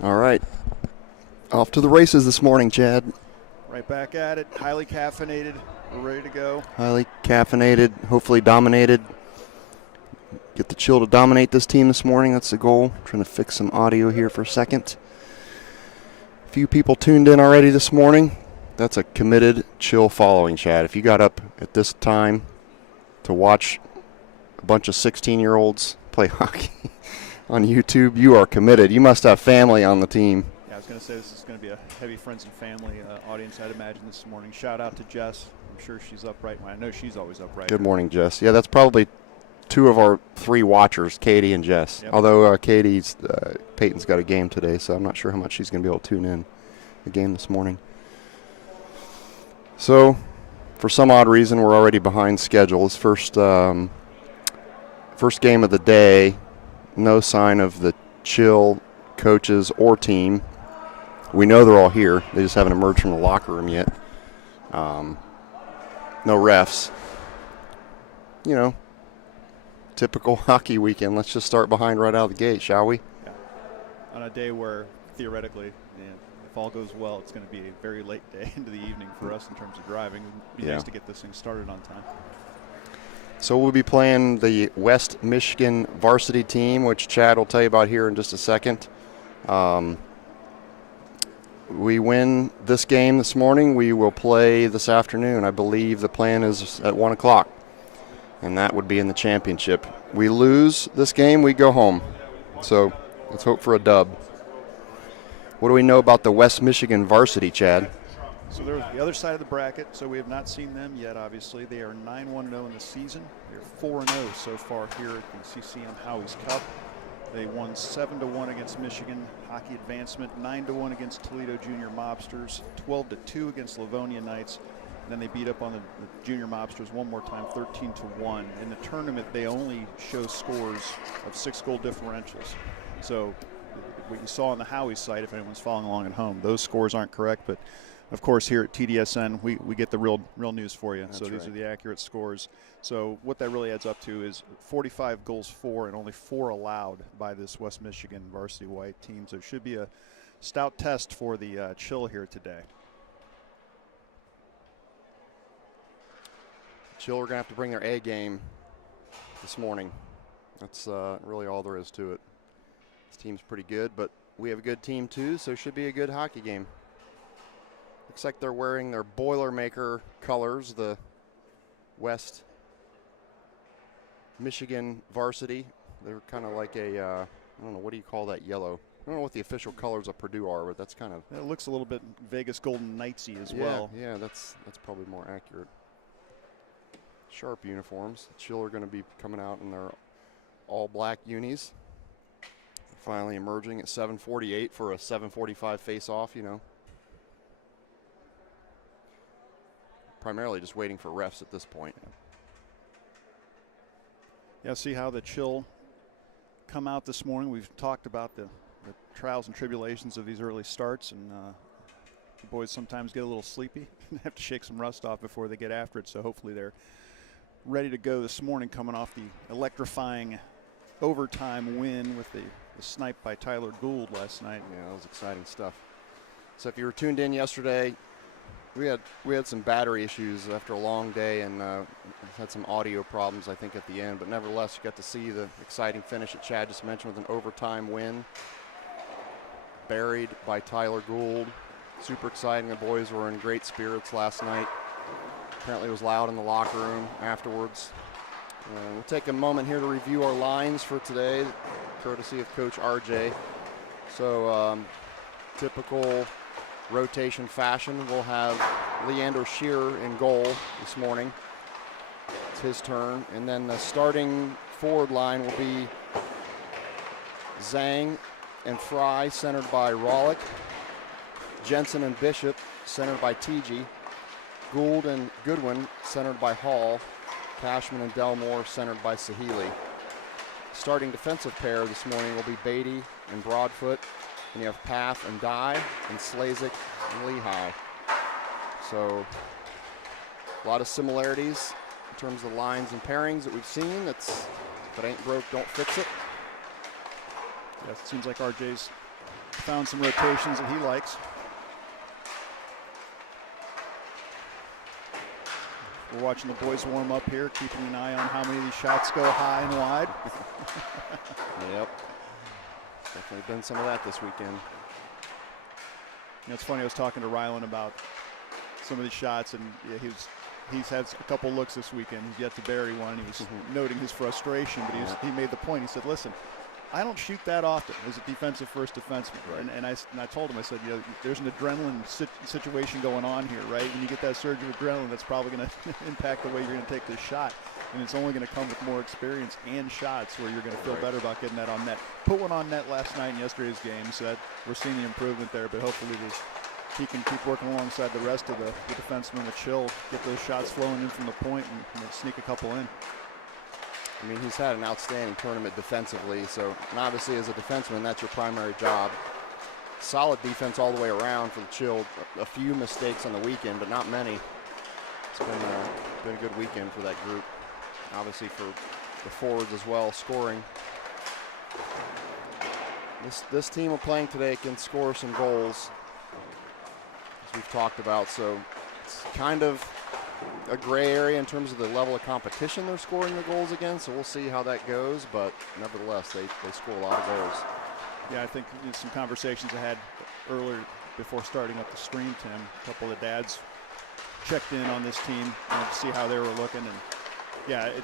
All right. Off to the races this morning, Chad. Right back at it, highly caffeinated. We're ready to go. Highly caffeinated, hopefully dominated. Get the chill to dominate this team this morning. That's the goal. Trying to fix some audio here for a second. A few people tuned in already this morning. That's a committed chill following, Chad. If you got up at this time to watch a bunch of 16-year-olds play hockey on YouTube, you are committed. You must have family on the team. Yeah, I was going to say this is going to be a heavy friends and family audience, I'd imagine, this morning. Shout out to Jess. I'm sure she's upright. I know she's always upright. Good morning, Jess. Yeah, that's probably two of our three watchers, Katie and Jess. Yep. Although Peyton's got a game today, so I'm not sure how much she's going to be able to tune in the game this morning. So, for some odd reason, we're already behind schedule. This first game of the day, no sign of the chill coaches or team. We know they're all here. They just haven't emerged from the locker room yet. No refs. You know, typical hockey weekend. Let's just start behind right out of the gate, shall we? Yeah. On a day where, theoretically, if all goes well, it's going to be a very late day into the evening for us in terms of driving. It would be nice to get this thing started on time. So we'll be playing the West Michigan varsity team, which Chad will tell you about here in just a second. We win this game this morning, we will play this afternoon. I believe the plan is at 1 o'clock, and that would be in the championship. We lose this game, we go home. So let's hope for a dub. What do we know about the West Michigan varsity, Chad? So they're the other side of the bracket, so we have not seen them yet, obviously. They are 9-1-0 in the season. They're 4-0 so far here at the CCM Howie's Cup. They won 7-1 against Michigan Hockey Advancement, 9-1 against Toledo Junior Mobsters, 12-2 against Livonia Knights. And then they beat up on the Junior Mobsters one more time, 13-1. In the tournament, they only show scores of 6-goal differentials. So what you saw on the Howie site, if anyone's following along at home, those scores aren't correct, but of course, here at TDSN, we get the real news for you. That's so these right. are the accurate scores. So what that really adds up to is 45 goals for and only 4 allowed by this West Michigan varsity white team. So it should be a stout test for the chill here today. Chill are going to have to bring their A game this morning. That's really all there is to it. This team's pretty good, but we have a good team too, so it should be a good hockey game. Looks like they're wearing their Boilermaker colors, the West Michigan varsity. They're kind of like a, I don't know, what do you call that yellow? I don't know what the official colors of Purdue are, but that's kind of. It looks a little bit Vegas Golden Knights-y as well. Yeah, that's probably more accurate. Sharp uniforms. Chill are going to be coming out in their all black unis. Finally emerging at 7:48 for a 7:45 face-off, you know. Primarily just waiting for refs at this point. Yeah, see how the chill come out this morning. We've talked about the trials and tribulations of these early starts, and the boys sometimes get a little sleepy and have to shake some rust off before they get after it. So hopefully they're ready to go this morning, coming off the electrifying overtime win with the snipe by Tyler Gould last night. Yeah, that was exciting stuff. So if you were tuned in yesterday, we had some battery issues after a long day, and had some audio problems, I think, at the end. But nevertheless, you got to see the exciting finish that Chad just mentioned with an overtime win. Buried by Tyler Gould. Super exciting. The boys were in great spirits last night. Apparently it was loud in the locker room afterwards. We'll take a moment here to review our lines for today, courtesy of Coach RJ. So typical rotation fashion, we'll have Leander Shearer in goal this morning. It's his turn. And then the starting forward line will be Zhang and Fry, centered by Rollick. Jensen and Bishop, centered by TG. Gould and Goodwin, centered by Hall. Cashman and Delmore, centered by Sahili. Starting defensive pair this morning will be Beatty and Broadfoot. And you have Path and Dye, and Slazik and Lehigh. So a lot of similarities in terms of lines and pairings that we've seen. That's, if it ain't broke, don't fix it. Yeah, it seems like RJ's found some rotations that he likes. We're watching the boys warm up here, keeping an eye on how many of these shots go high and wide. Yep. Definitely been some of that this weekend. You know, it's funny, I was talking to Rylan about some of these shots, and yeah, he's had a couple looks this weekend. He's yet to bury one, and he was noting his frustration, but he made the point. He said, listen, I don't shoot that often as a defensive first defenseman. Right. And I told him, I said, you know, there's an adrenaline situation going on here, right? When you get that surge of adrenaline, that's probably going to impact the way you're going to take this shot. And it's only going to come with more experience and shots where you're going to feel better about getting that on net. Put one on net last night in yesterday's game, so that we're seeing the improvement there, but hopefully he can keep working alongside the rest of the defensemen with Chill, get those shots flowing in from the point and sneak a couple in. I mean, he's had an outstanding tournament defensively, so and obviously as a defenseman, that's your primary job. Solid defense all the way around for the Chill. A few mistakes on the weekend, but not many. It's been a good weekend for that group. Obviously for the forwards as well, scoring. This team we're playing today can score some goals, as we've talked about, so it's kind of a gray area in terms of the level of competition they're scoring the goals against, so we'll see how that goes, but nevertheless, they score a lot of goals. Yeah, I think some conversations I had earlier before starting up the stream, Tim, a couple of dads checked in on this team to see how they were looking, and yeah, it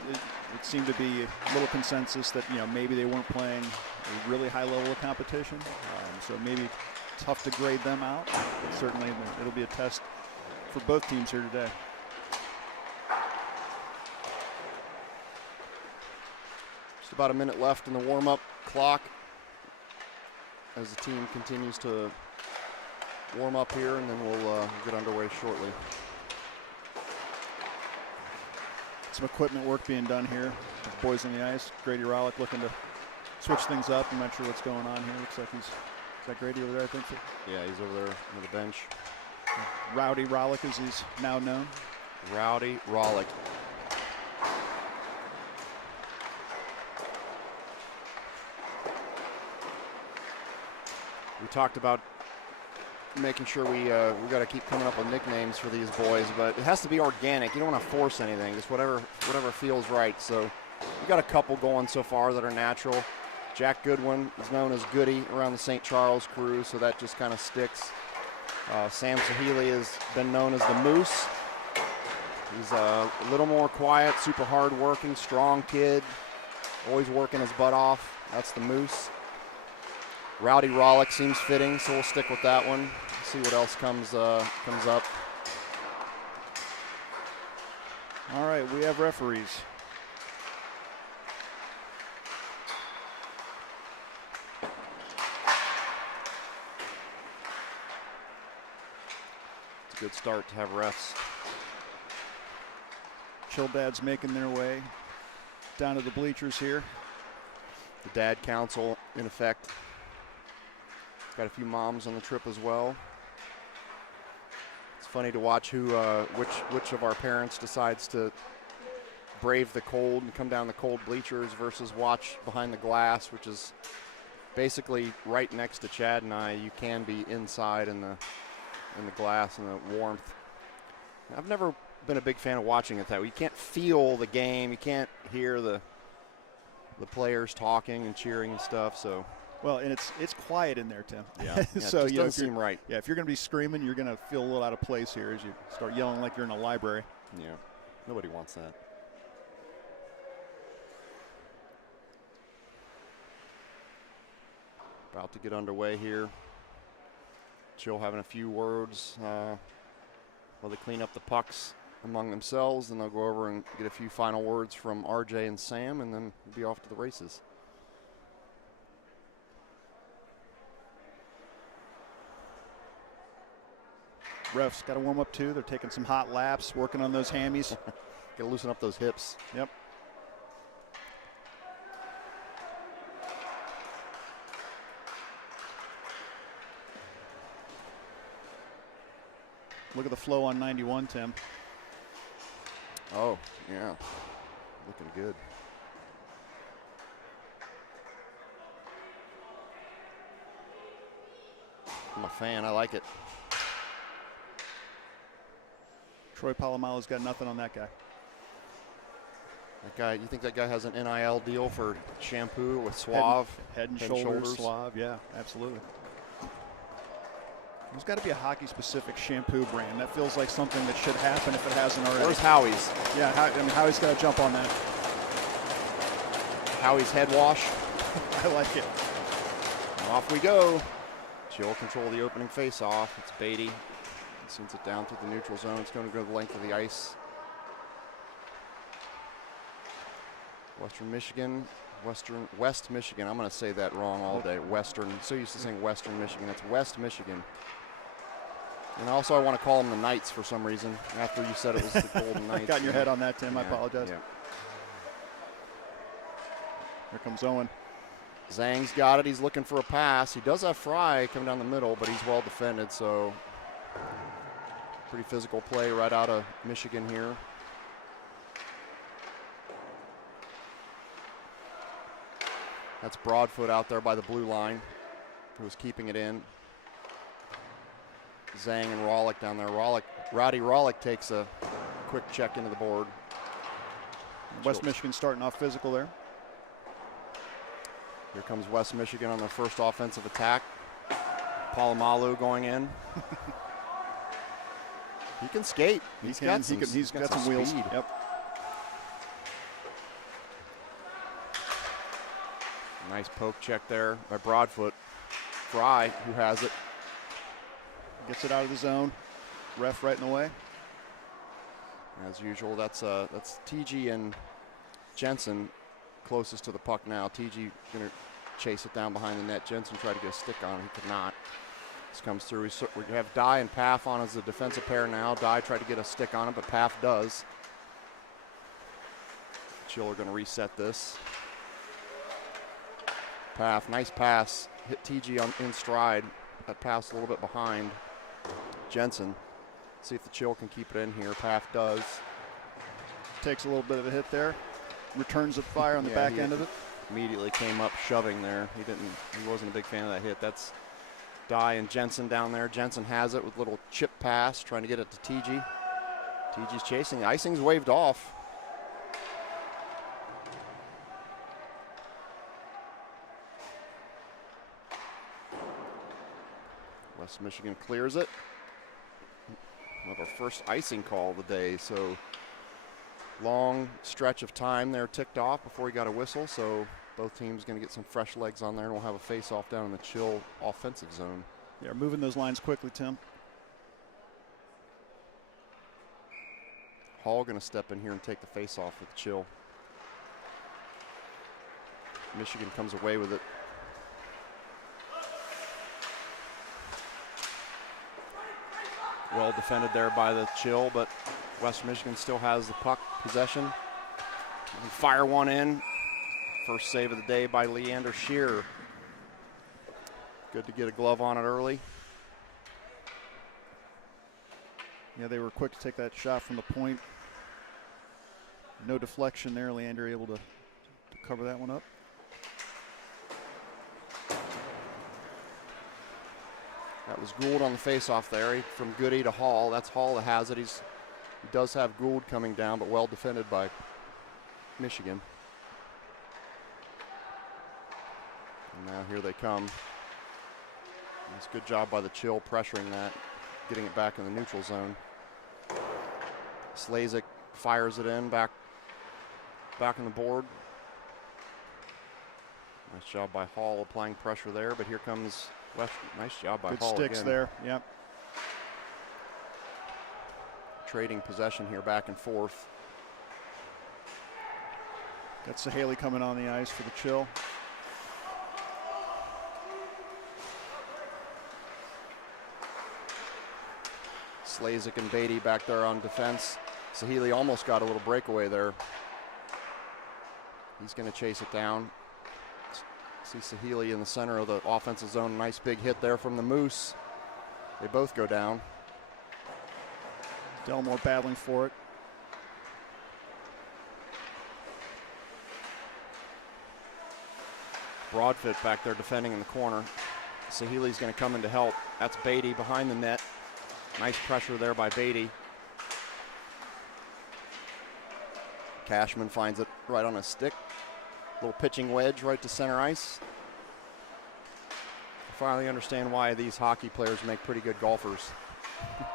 seemed to be a little consensus that, you know, maybe they weren't playing a really high level of competition, so maybe tough to grade them out, but certainly it'll be a test for both teams here today. Just about a minute left in the warm-up clock as the team continues to warm up here, and then we'll get underway shortly. Some equipment work being done here. The boys on the ice. Grady Rollick looking to switch things up. I'm not sure what's going on here. Looks like is that Grady over there, I think? Yeah, he's over there on the bench. Rowdy Rollick, as he's now known. Rowdy Rollick. We talked about making sure we got to keep coming up with nicknames for these boys, but it has to be organic. You don't want to force anything, just whatever feels right. So we got a couple going so far that are natural. Jack Goodwin is known as Goody around the St. Charles crew, so that just kind of sticks. Sam Sahili has been known as the Moose. He's a little more quiet, super hard-working, strong kid, always working his butt off. That's the Moose. Rowdy Rollick seems fitting, so we'll stick with that one. See what else comes up. All right, we have referees. It's a good start to have refs. Chill dads making their way down to the bleachers here. The dad council in effect. Got a few moms on the trip as well. It's funny to watch which of our parents decides to brave the cold and come down the cold bleachers versus watch behind the glass, which is basically right next to Chad and I. You can be inside in the glass and the warmth. I've never been a big fan of watching it that way. You can't feel the game. You can't hear the players talking and cheering and stuff. So. Well, and it's quiet in there, Tim. Yeah, so it just doesn't seem right. Yeah, if you're going to be screaming, you're going to feel a little out of place here as you start yelling like you're in a library. Yeah, nobody wants that. About to get underway here. Chill having a few words while they clean up the pucks among themselves, and they'll go over and get a few final words from RJ and Sam, and then we'll be off to the races. Refs got to warm up too. They're taking some hot laps, working on those hammies. Got to loosen up those hips. Yep. Look at the flow on 91, Tim. Oh, yeah. Looking good. I'm a fan. I like it. Troy Polamalu's got nothing on that guy. That guy, you think that guy has an NIL deal for shampoo with Suave? Head and shoulders, Suave, yeah, absolutely. There's got to be a hockey-specific shampoo brand. That feels like something that should happen if it hasn't already. Where's Howie's? Yeah, Howie's got to jump on that. Howie's head wash. I like it. And off we go. Chill control the opening face-off. It's Beatty. He sends it down through the neutral zone. It's going to go the length of the ice. West Michigan. I'm going to say that wrong all day. Western. So used to saying Western Michigan. It's West Michigan. And also I want to call them the Knights for some reason. After you said it was the Golden Knights. Got in your head on that, Tim. I apologize. Yeah. Here comes Owen. Zhang's got it. He's looking for a pass. He does have Fry coming down the middle, but he's well defended, so pretty physical play right out of Michigan here. That's Broadfoot out there by the blue line, who was keeping it in. Zhang and Rollick down there. Roddy Rollick takes a quick check into the board. West Michigan starting off physical there. Here comes West Michigan on their first offensive attack. Polamalu going in. He can skate. He's got some wheels. Speed. Yep. Nice poke check there by Broadfoot. Fry, who has it. Gets it out of the zone. Ref right in the way. As usual, that's TG and Jensen closest to the puck now. TG going to chase it down behind the net. Jensen tried to get a stick on it. He could not. This comes through. We have Dye and Paff on as the defensive pair now. Dye tried to get a stick on it, but Paff does. Chill are going to reset this. Paff, nice pass. Hit TG in stride. That pass a little bit behind Jensen. See if the Chill can keep it in here. Paff does. Takes a little bit of a hit there. Returns the fire on the back end of it. Immediately came up shoving there. He wasn't a big fan of that hit. That's Dye and Jensen down there. Jensen has it with a little chip pass, trying to get it to TG. TG's chasing. The icing's waved off. West Michigan clears it. We'll have our first icing call of the day, so long stretch of time there ticked off before he got a whistle, so both teams going to get some fresh legs on there, and we'll have a face-off down in the Chill offensive zone. Yeah, moving those lines quickly, Tim. Hall going to step in here and take the face-off with Chill. Michigan comes away with it. Well defended there by the Chill, but West Michigan still has the puck possession. And fire one in. First save of the day by Leander Shearer. Good to get a glove on it early. Yeah, they were quick to take that shot from the point. No deflection there. Leander able to cover that one up. That was Gould on the faceoff there. From Goody to Hall. That's Hall that has it. He does have Gould coming down, but well defended by Michigan. And now here they come. It's a good job by the Chill pressuring that, getting it back in the neutral zone. Slazik fires it in, back on the board. Nice job by Hall applying pressure there, but here comes West. Nice job by Hall. Good sticks again. there, yep. Trading possession here back and forth. Got Sahaley coming on the ice for the Chill. Slazik and Beatty back there on defense. Sahaley almost got a little breakaway there. He's going to chase it down. See Sahaley in the center of the offensive zone. Nice big hit there from the Moose. They both go down. Delmore battling for it. Broadfoot back there defending in the corner. Sahili's going to come in to help. That's Beatty behind the net. Nice pressure there by Beatty. Cashman finds it right on a stick. Little pitching wedge right to center ice. I finally understand why these hockey players make pretty good golfers.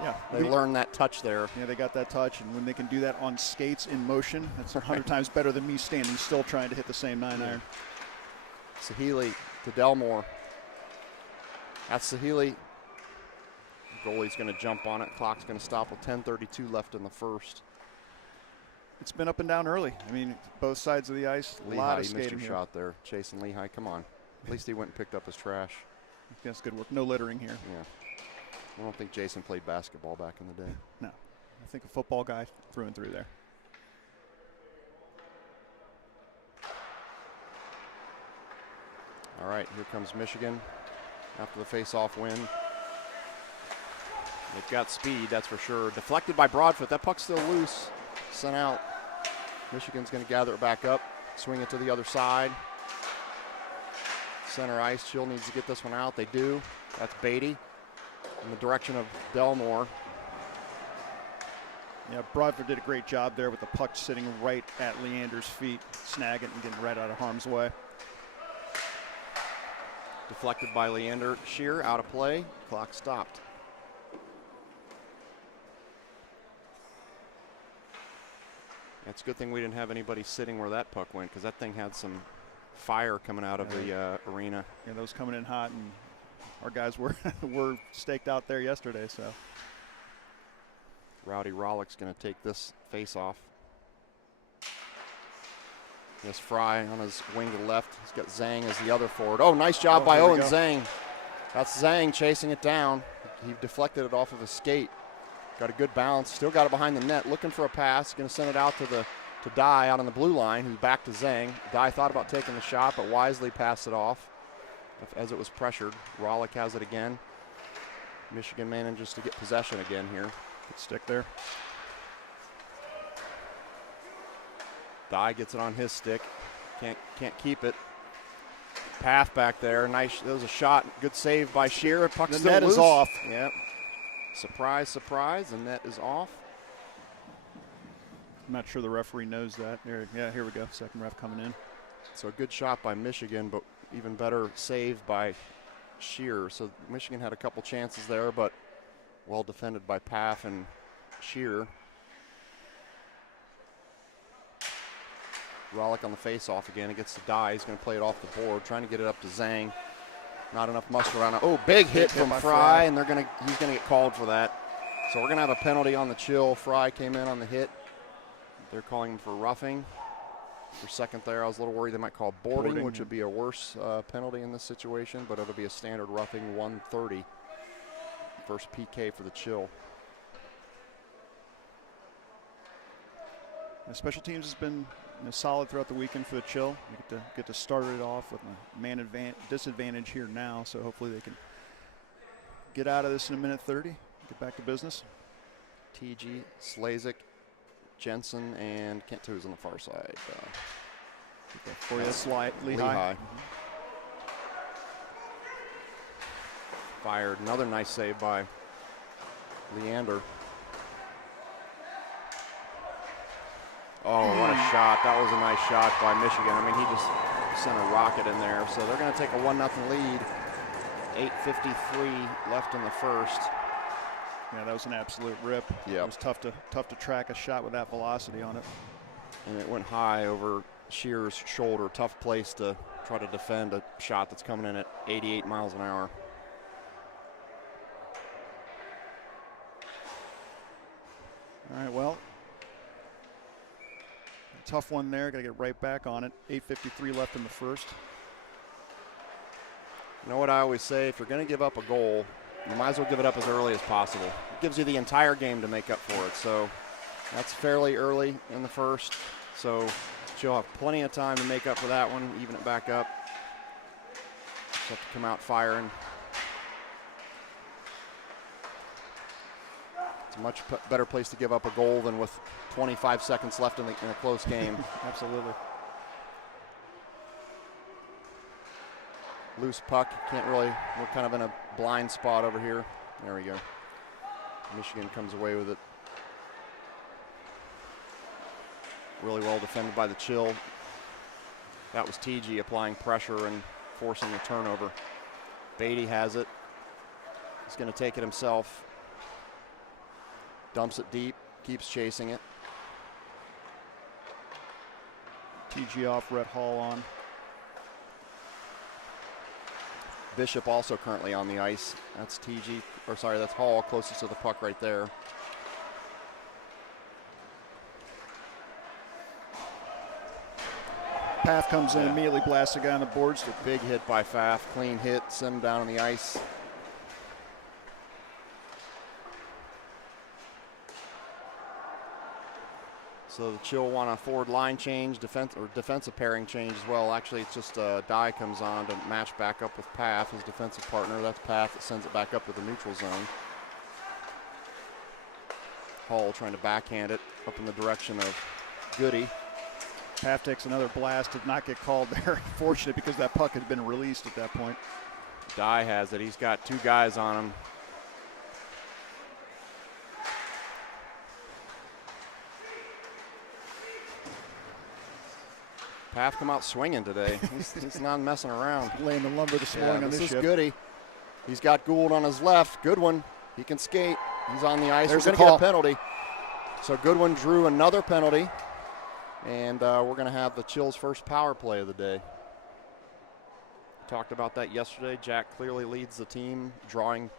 Yeah, they learn that touch there. Yeah, they got that touch, and when they can do that on skates in motion, that's 100 times better than me standing still trying to hit the same 9-iron. Sahili to Delmore. That's Sahili. Goalie's going to jump on it. Clock's going to stop with 10:32 left in the first. It's been up and down early. I mean, both sides of the ice, a lot of skating missed your here. shot there. Chasing Lehigh, come on. At least he went and picked up his trash. That's good work. No littering here. Yeah. I don't think Jason played basketball back in the day. No. I think a football guy through and through there. All right, here comes Michigan after the face-off win. They've got speed, that's for sure. Deflected by Broadfoot. That puck's still loose. Sent out. Michigan's going to gather it back up, swing it to the other side. Center ice. Chill needs to get this one out. They do. That's Beatty in the direction of Delmore. Yeah, Broadfoot did a great job there with the puck sitting right at Leander's feet, snagging it and getting right out of harm's way. Deflected by Leander. Shear out of play. Clock stopped. It's a good thing we didn't have anybody sitting where that puck went, because that thing had some fire coming out of the arena. Yeah, those coming in hot, and our guys were were staked out there yesterday. So Rowdy Rollick's going to take this face off. Yes, Fry on his wing to the left. He's got Zhang as the other forward. Oh, nice job by Owen Zhang. That's Zhang chasing it down. He deflected it off of his skate. Got a good balance. Still got it behind the net. Looking for a pass. Going to send it out to Dye out on the blue line, who's back to Zhang. Dye thought about taking the shot, but wisely passed it off as it was pressured. Rollick has it again. Michigan manages to get possession again here. Good stick there. Dye gets it on his stick. Can't keep it. Path back there. Nice. There was a shot. Good save by Shear. Puck's the still net loose. is off. Yep. Surprise, surprise. The net is off. I'm not sure the referee knows that. Here we go. Second ref coming in. So a good shot by Michigan, but even better save by Shear. So Michigan had a couple chances there, but well defended by Paff and Shear. Rollick on the face-off again. It gets to Dye. He's going to play it off the board, trying to get it up to Zhang. Not enough muster on it. Oh, big hit from Fry, and he's going to get called for that. So we're going to have a penalty on the chill. Fry came in on the hit. They're calling him for roughing. For a second there, I was a little worried they might call boarding, which would be a worse penalty in this situation, but it'll be a standard roughing, 130. First PK for the chill. The special teams has been solid throughout the weekend for the chill. We get to start it off with a man disadvantage here now, so hopefully they can get out of this in a minute 30, get back to business. TG, Slazik, Jensen, and Kent Two's on the far side. For you, that's Lehigh. Fired. Another nice save by Leander. Oh, what a shot. That was a nice shot by Michigan. I mean, he just sent a rocket in there. So they're going to take a 1-0 lead. 8:53 left in the first. Yeah, that was an absolute rip. Yep. It was tough to track a shot with that velocity on it. And it went high over Shear's shoulder. Tough place to try to defend a shot that's coming in at 88 miles an hour. All right, well, tough one there. Got to get right back on it. 8:53 left in the first. You know what I always say? If you're going to give up a goal, you might as well give it up as early as possible. It gives you the entire game to make up for it. So that's fairly early in the first. So she'll have plenty of time to make up for that one, even it back up. Just have to come out firing. It's a much better place to give up a goal than with 25 seconds left in a close game. Absolutely. Loose puck. Can't really, we're kind of in a blind spot over here. There we go. Michigan comes away with it. Really well defended by the Chill. That was TG applying pressure and forcing the turnover. Beatty has it. He's going to take it himself. Dumps it deep, keeps chasing it. TG off, Rhett Hall on. Bishop also currently on the ice. That's TG, or sorry, that's Hall closest to the puck right there. Path comes in, immediately blasts the guy on the boards. A big hit by Pfaff, clean hit, send him down on the ice. So the Chill want a forward line change, defensive pairing change as well. Actually, it's just Dye comes on to match back up with Pfaff, his defensive partner. That's Pfaff that sends it back up to the neutral zone. Hall trying to backhand it up in the direction of Goody. Pfaff takes another blast, did not get called there. Unfortunate because that puck had been released at that point. Dye has it. He's got two guys on him. Pfaff come out swinging today. He's not messing around. Laying the lumber this morning on this is shift. Goody. He's got Gould on his left. Goodwin, he can skate. He's on the ice. There's We're the going to call. get a penalty. So Goodwin drew another penalty. And we're going to have the Chill's first power play of the day. Talked about that yesterday. Jack clearly leads the team drawing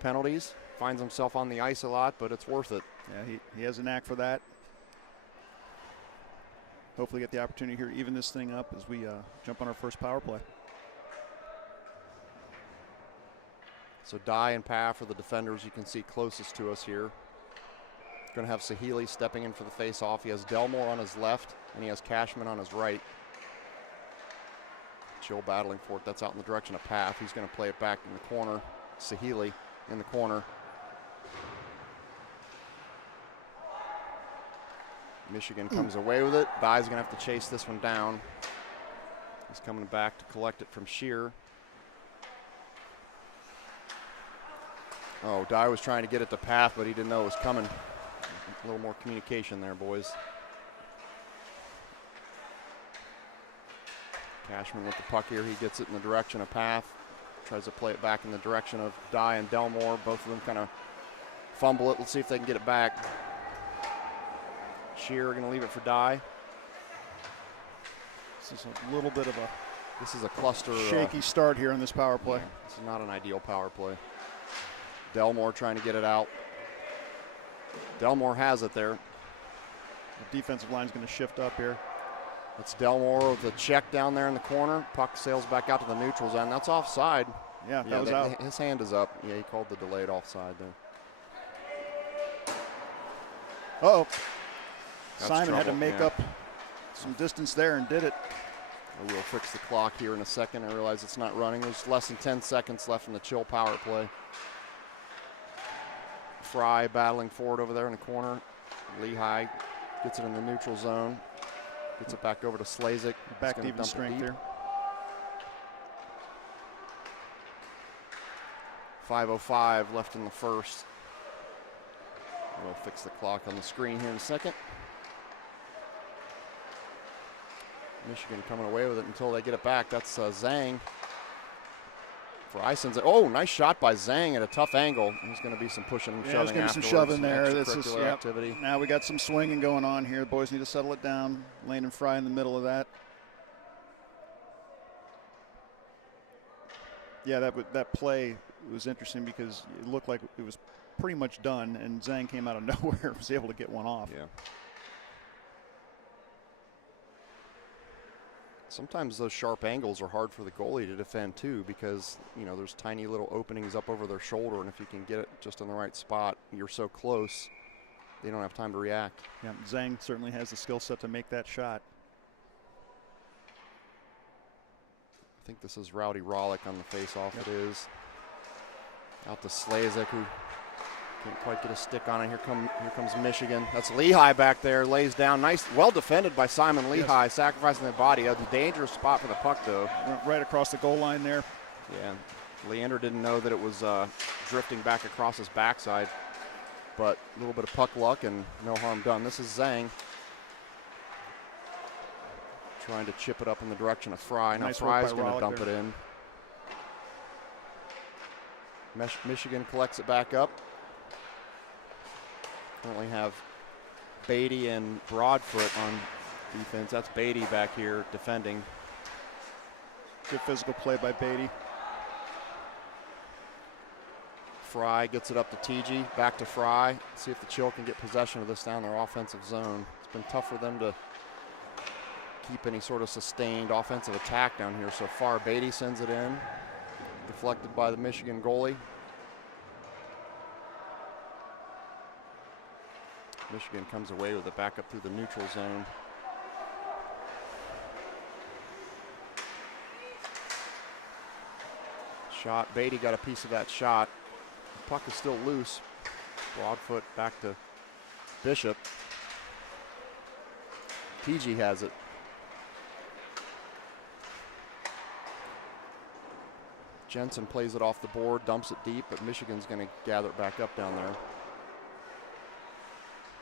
penalties. Finds himself on the ice a lot, but it's worth it. Yeah, he has a knack for that. Hopefully get the opportunity here to even this thing up as we jump on our first power play. So Dye and Pfaff are the defenders you can see closest to us here. Going to have Sahili stepping in for the face-off. He has Delmore on his left, and he has Cashman on his right. Chill battling for it. That's out in the direction of Pfaff. He's going to play it back in the corner. Sahili in the corner. Michigan comes away with it. Dye's going to have to chase this one down. He's coming back to collect it from Shear. Oh, Dye was trying to get it to Pfaff, but he didn't know it was coming. A little more communication there, boys. Cashman with the puck here. He gets it in the direction of Pfaff. Tries to play it back in the direction of Dye and Delmore. Both of them kind of fumble it. Let's see if they can get it back. Shear going to leave it for Dye. This is a little bit of a cluster. Shaky start here in this power play. Yeah, this is not an ideal power play. Delmore trying to get it out. Delmore has it there. The defensive line's going to shift up here. It's Delmore with the check down there in the corner. Puck sails back out to the neutral zone. That's offside. Yeah, that was out. His hand is up. Yeah, he called the delayed offside there. Uh-oh. That's Simon had to trouble, make up some distance there and did it. We'll fix the clock here in a second. I realize it's not running. There's less than 10 seconds left in the Chill power play. Fry battling forward over there in the corner. Lehigh gets it in the neutral zone. Gets it back over to Slazik. Back to even strength here. 5:05 left in the first. We'll fix the clock on the screen here in a second. Michigan coming away with it until they get it back. That's Zhang. Fry sends it. Oh, nice shot by Zhang at a tough angle. There's going to be some pushing and shoving. There's going to be some shoving there. This is activity. Now we got some swinging going on here. The boys need to settle it down. Lane and Fry in the middle of that. Yeah, that play was interesting because it looked like it was pretty much done, and Zhang came out of nowhere and was able to get one off. Yeah. Sometimes those sharp angles are hard for the goalie to defend too, because there's tiny little openings up over their shoulder, and if you can get it just in the right spot, you're so close, they don't have time to react. Yeah, Zhang certainly has the skill set to make that shot. I think this is Rowdy Rollick on the face-off. Yep. It is. Out to Slazik, who Can't quite get a stick on it. Here comes Michigan. That's Lehigh back there, lays down. Nice, well defended by Simon Lehigh, sacrificing the body. That's a dangerous spot for the puck, though. Went right across the goal line there. Yeah, Leander didn't know that it was drifting back across his backside, but a little bit of puck luck and no harm done. This is Zhang trying to chip it up in the direction of Fry. Now Nice Fry's work by going to Rollick dump there. it in. Michigan collects it back up. Currently have Beatty and Broadfoot on defense. That's Beatty back here defending. Good physical play by Beatty. Fry gets it up to TG, back to Fry. See if the Chill can get possession of this down their offensive zone. It's been tough for them to keep any sort of sustained offensive attack down here so far. Beatty sends it in, deflected by the Michigan goalie. Michigan comes away with it back up through the neutral zone. Shot, Beatty got a piece of that shot. The puck is still loose. Broadfoot back to Bishop. TG has it. Jensen plays it off the board, dumps it deep, but Michigan's going to gather it back up down there.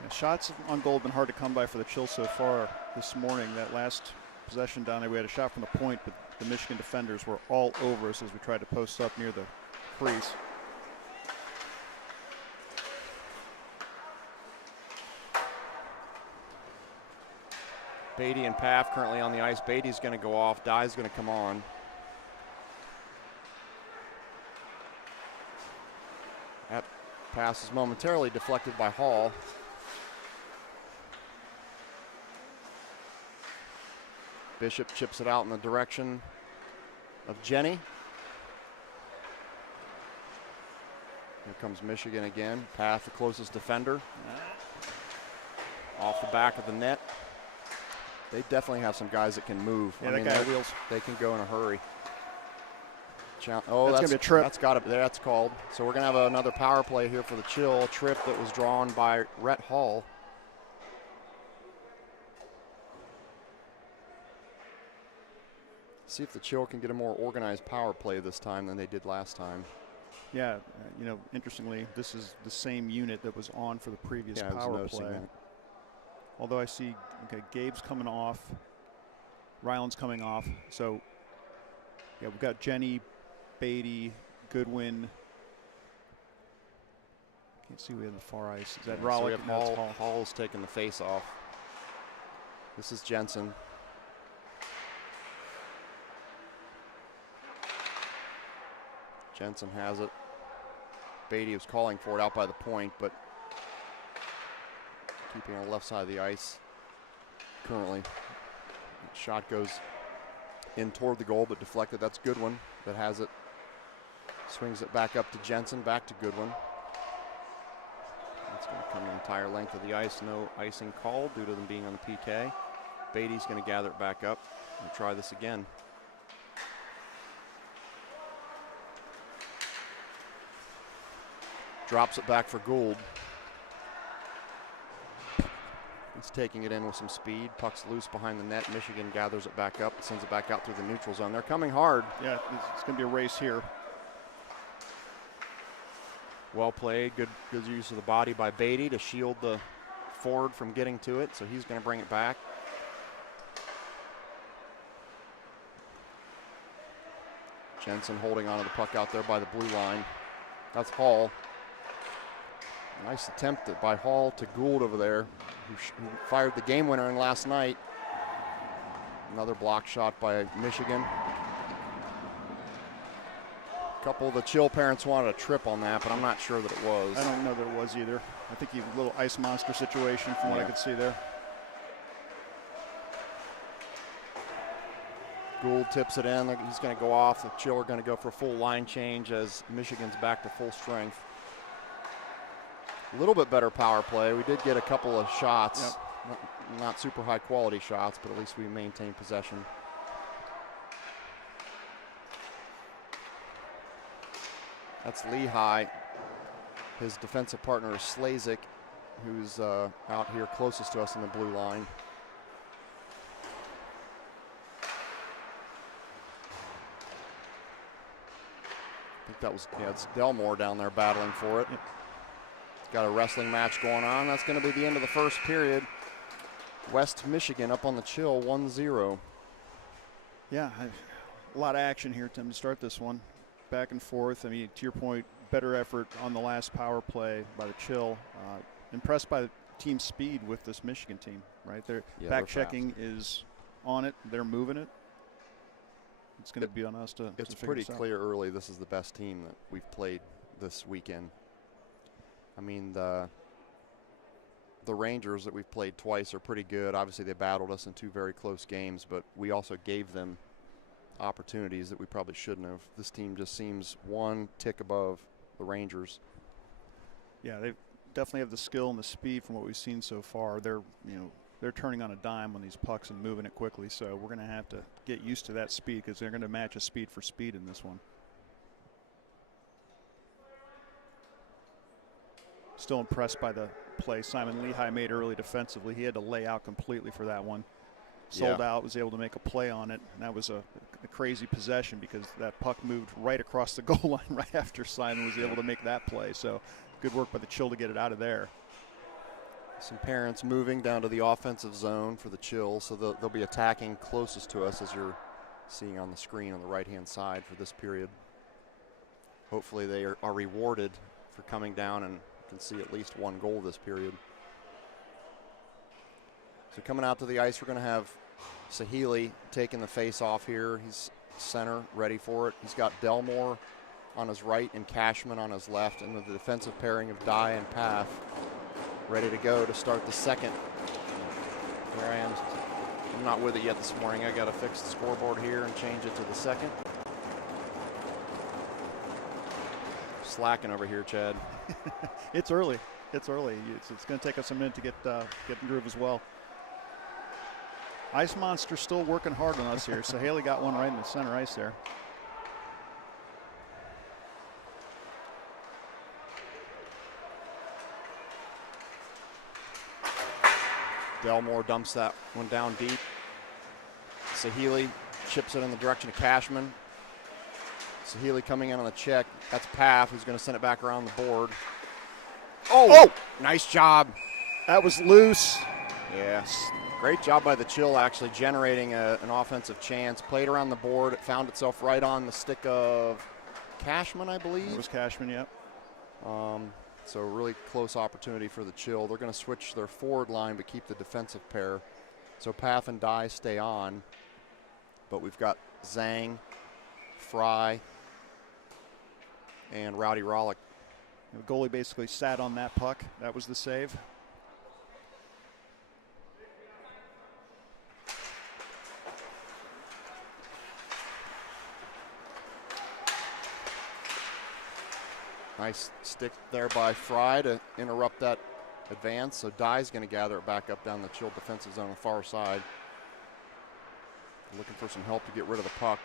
Yeah, shots on goal have been hard to come by for the Chill so far this morning. That last possession down there, we had a shot from the point, but the Michigan defenders were all over us as we tried to post up near the crease. Beatty and Paff currently on the ice. Beatty's going to go off. Dye's going to come on. That pass is momentarily deflected by Hall. Bishop chips it out in the direction of Jenny. Here comes Michigan again. Path, the closest defender. Off the back of the net. They definitely have some guys that can move. Yeah, that guy wheels. They can go in a hurry. That's going to be a trip. That's called. So we're going to have another power play here for the Chill. A trip that was drawn by Rhett Hall. See if the Chill can get a more organized power play this time than they did last time. Yeah, you know, interestingly, this is the same unit that was on for the previous power play. That. Although I see, okay, Gabe's coming off, Ryland's coming off. So, yeah, we've got Jenny, Beatty, Goodwin. Can't see we have the far ice. Is that So Rollick? we have No, it's Hall. Hall's taking the face off. This is Jensen. Jensen has it. Beatty was calling for it out by the point, but keeping on the left side of the ice currently. Shot goes in toward the goal, but deflected. That's Goodwin that has it. Swings it back up to Jensen, back to Goodwin. It's going to come the entire length of the ice. No icing called due to them being on the PK. Beatty's going to gather it back up and try this again. Drops it back for Gould. He's taking it in with some speed. Puck's loose behind the net. Michigan gathers it back up, sends it back out through the neutral zone. They're coming hard. Yeah, it's going to be a race here. Well played. Good use of the body by Beatty to shield the forward from getting to it. So he's going to bring it back. Jensen holding onto the puck out there by the blue line. That's Hall. Nice attempt by Hall to Gould over there, who fired the game winner in last night. Another block shot by Michigan. A couple of the Chill parents wanted a trip on that, but I'm not sure that it was. I don't know that it was either. I think he had a little ice monster situation from what I could see there. Gould tips it in. He's going to go off. The Chill are going to go for a full line change as Michigan's back to full strength. A little bit better power play. We did get a couple of shots, not super high quality shots, but at least we maintained possession. That's Lehigh His defensive partner is Slazik, who's out here closest to us in the blue line. I think that was, yeah, it's Delmore down there battling for it. Got a wrestling match going on. That's going to be the end of the first period. West Michigan up on the Chill 1-0. Yeah, a lot of action here, Tim, to start this one. Back and forth. I mean, to your point, better effort on the last power play by the Chill. Impressed by the team's speed with this Michigan team, right? Their back checking is on it. They're moving it. It's going to be on us to It's figure pretty this out. clear early this is the best team that we've played this weekend. I mean, the Rangers that we've played twice are pretty good. Obviously, they battled us in 2 very close games, but we also gave them opportunities that we probably shouldn't have. This team just seems one tick above the Rangers. Yeah, they definitely have the skill and the speed from what we've seen so far. They're turning on a dime on these pucks and moving it quickly, so we're going to have to get used to that speed because they're going to match us speed for speed in this one. Still impressed by the play Simon Lehigh made early defensively. He had to lay out completely for that one. Sold out, was able to make a play on it, and that was a crazy possession because that puck moved right across the goal line right after Simon was able to make that play. So good work by the Chill to get it out of there. Some parents moving down to the offensive zone for the Chill, so they'll be attacking closest to us, as you're seeing on the screen on the right-hand side for this period. Hopefully they are rewarded for coming down and can see at least 1 goal this period. So coming out to the ice, we're going to have Sahili taking the face off here. He's center, ready for it. He's got Delmore on his right and Cashman on his left, and with the defensive pairing of Dye and Path ready to go to start the second. Here I am. I'm not with it yet this morning. I got to fix the scoreboard here and change it to the second. Slacking over here, Chad. It's early. It's early. It's going to take us a minute to get in groove as well. Ice Monster still working hard on us here. So Haley got one right in the center ice there. Delmore dumps that one down deep. Sahili chips it in the direction of Cashman. Sahili coming in on the check. That's Paff, who's going to send it back around the board. Oh! Nice job. That was loose. Yes. Great job by the Chill, actually generating an offensive chance. Played around the board. It found itself right on the stick of Cashman, I believe. It was Cashman, yep. So really close opportunity for the Chill. They're going to switch their forward line but keep the defensive pair. So Paff and Dye stay on. But we've got Zhang, Fry, and Rowdy Rollick. The goalie basically sat on that puck. That was the save. Nice stick there by Fry to interrupt that advance. So Dye's going to gather it back up down the Chill defensive zone on the far side. Looking for some help to get rid of the puck.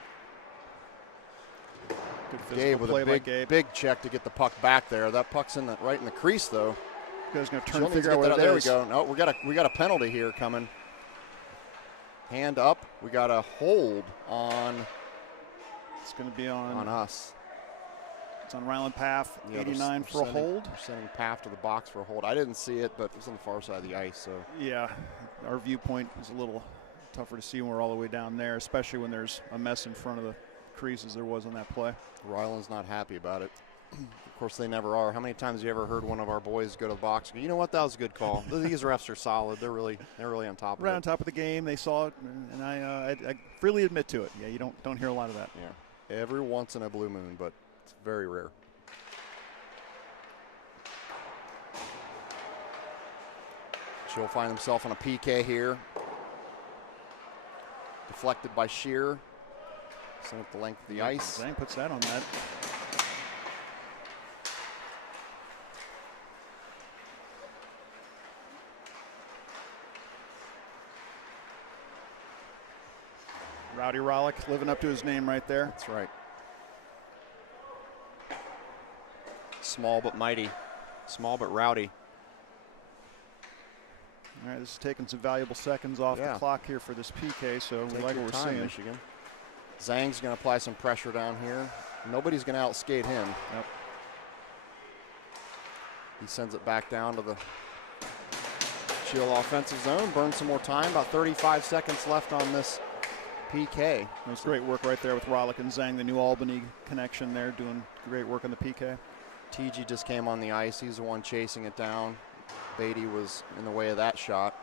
Gabe with a big check to get the puck back there. That puck's right in the crease, though. Guy's going to turn and figure out what it is. There we go. No, we got a penalty here coming. Hand up. We got a hold on. It's going to be on us. It's on Ryland Paff, 89 for a hold. We're sending Paff to the box for a hold. I didn't see it, but it was on the far side of the ice. So yeah, our viewpoint is a little tougher to see when we're all the way down there, especially when there's a mess in front of the crease as there was on that play. Ryland's not happy about it. Of course, they never are. How many times have you ever heard one of our boys go to the box and go, you know what, that was a good call. These refs are solid. They're really on top of it. Right on top of the game. They saw it, and I freely admit to it. Yeah, you don't hear a lot of that. Yeah, every once in a blue moon, but it's very rare. She'll find himself on a PK here. Deflected by Shear. Sent up the length of the ice. Zhang puts that on that. Rowdy Rollick living up to his name right there. That's right. Small but mighty. Small but rowdy. All right, this is taking some valuable seconds off the clock here for this PK, so we like what we're seeing. Michigan. Zhang's going to apply some pressure down here. Nobody's going to outskate him. Yep. He sends it back down to the Chill offensive zone. Burn some more time. About 35 seconds left on this PK. That's great work right there with Rollick and Zhang, the New Albany connection there, doing great work on the PK. TG just came on the ice. He's the one chasing it down. Beatty was in the way of that shot.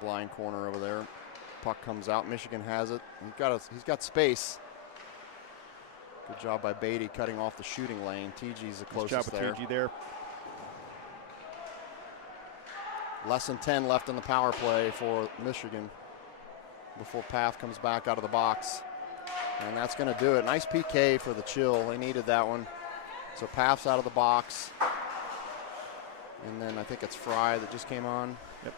Blind corner over there. Puck comes out. Michigan has it. He's got space. Good job by Beatty cutting off the shooting lane. TG's the closest there. Good job with TG there. Less than 10 left in the power play for Michigan before Paff comes back out of the box. And that's going to do it. Nice PK for the Chill. They needed that one. So Paff's out of the box. And then I think it's Fry that just came on. Yep.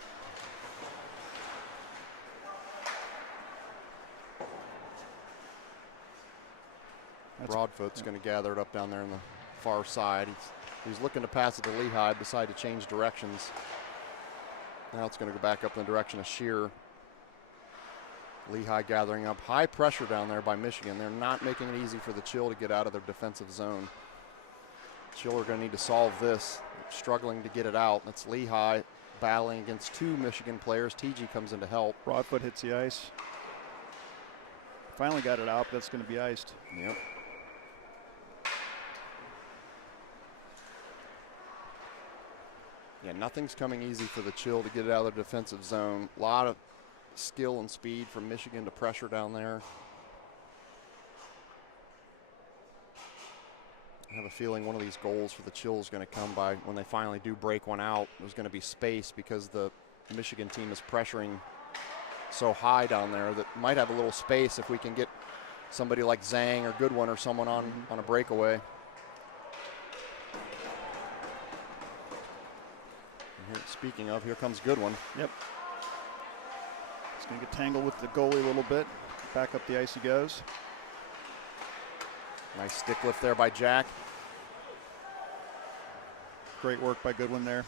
Broadfoot's going to gather it up down there on the far side. He's looking to pass it to Lehigh, decided to change directions. Now it's going to go back up in the direction of Shear. Lehigh gathering up. High pressure down there by Michigan. They're not making it easy for the Chill to get out of their defensive zone. Chill are going to need to solve this. They're struggling to get it out. That's Lehigh battling against two Michigan players. TG comes in to help. Broadfoot hits the ice. Finally got it out, but that's going to be iced. Yep. Yeah, nothing's coming easy for the Chill to get it out of the defensive zone. A lot of skill and speed from Michigan to pressure down there. I have a feeling one of these goals for the Chill is going to come by when they finally do break one out. There's going to be space because the Michigan team is pressuring so high down there that might have a little space if we can get somebody like Zhang or Goodwin or someone on a breakaway. Speaking of, here comes Goodwin. Yep. He's going to get tangled with the goalie a little bit. Back up the ice he goes. Nice stick lift there by Jack. Great work by Goodwin there.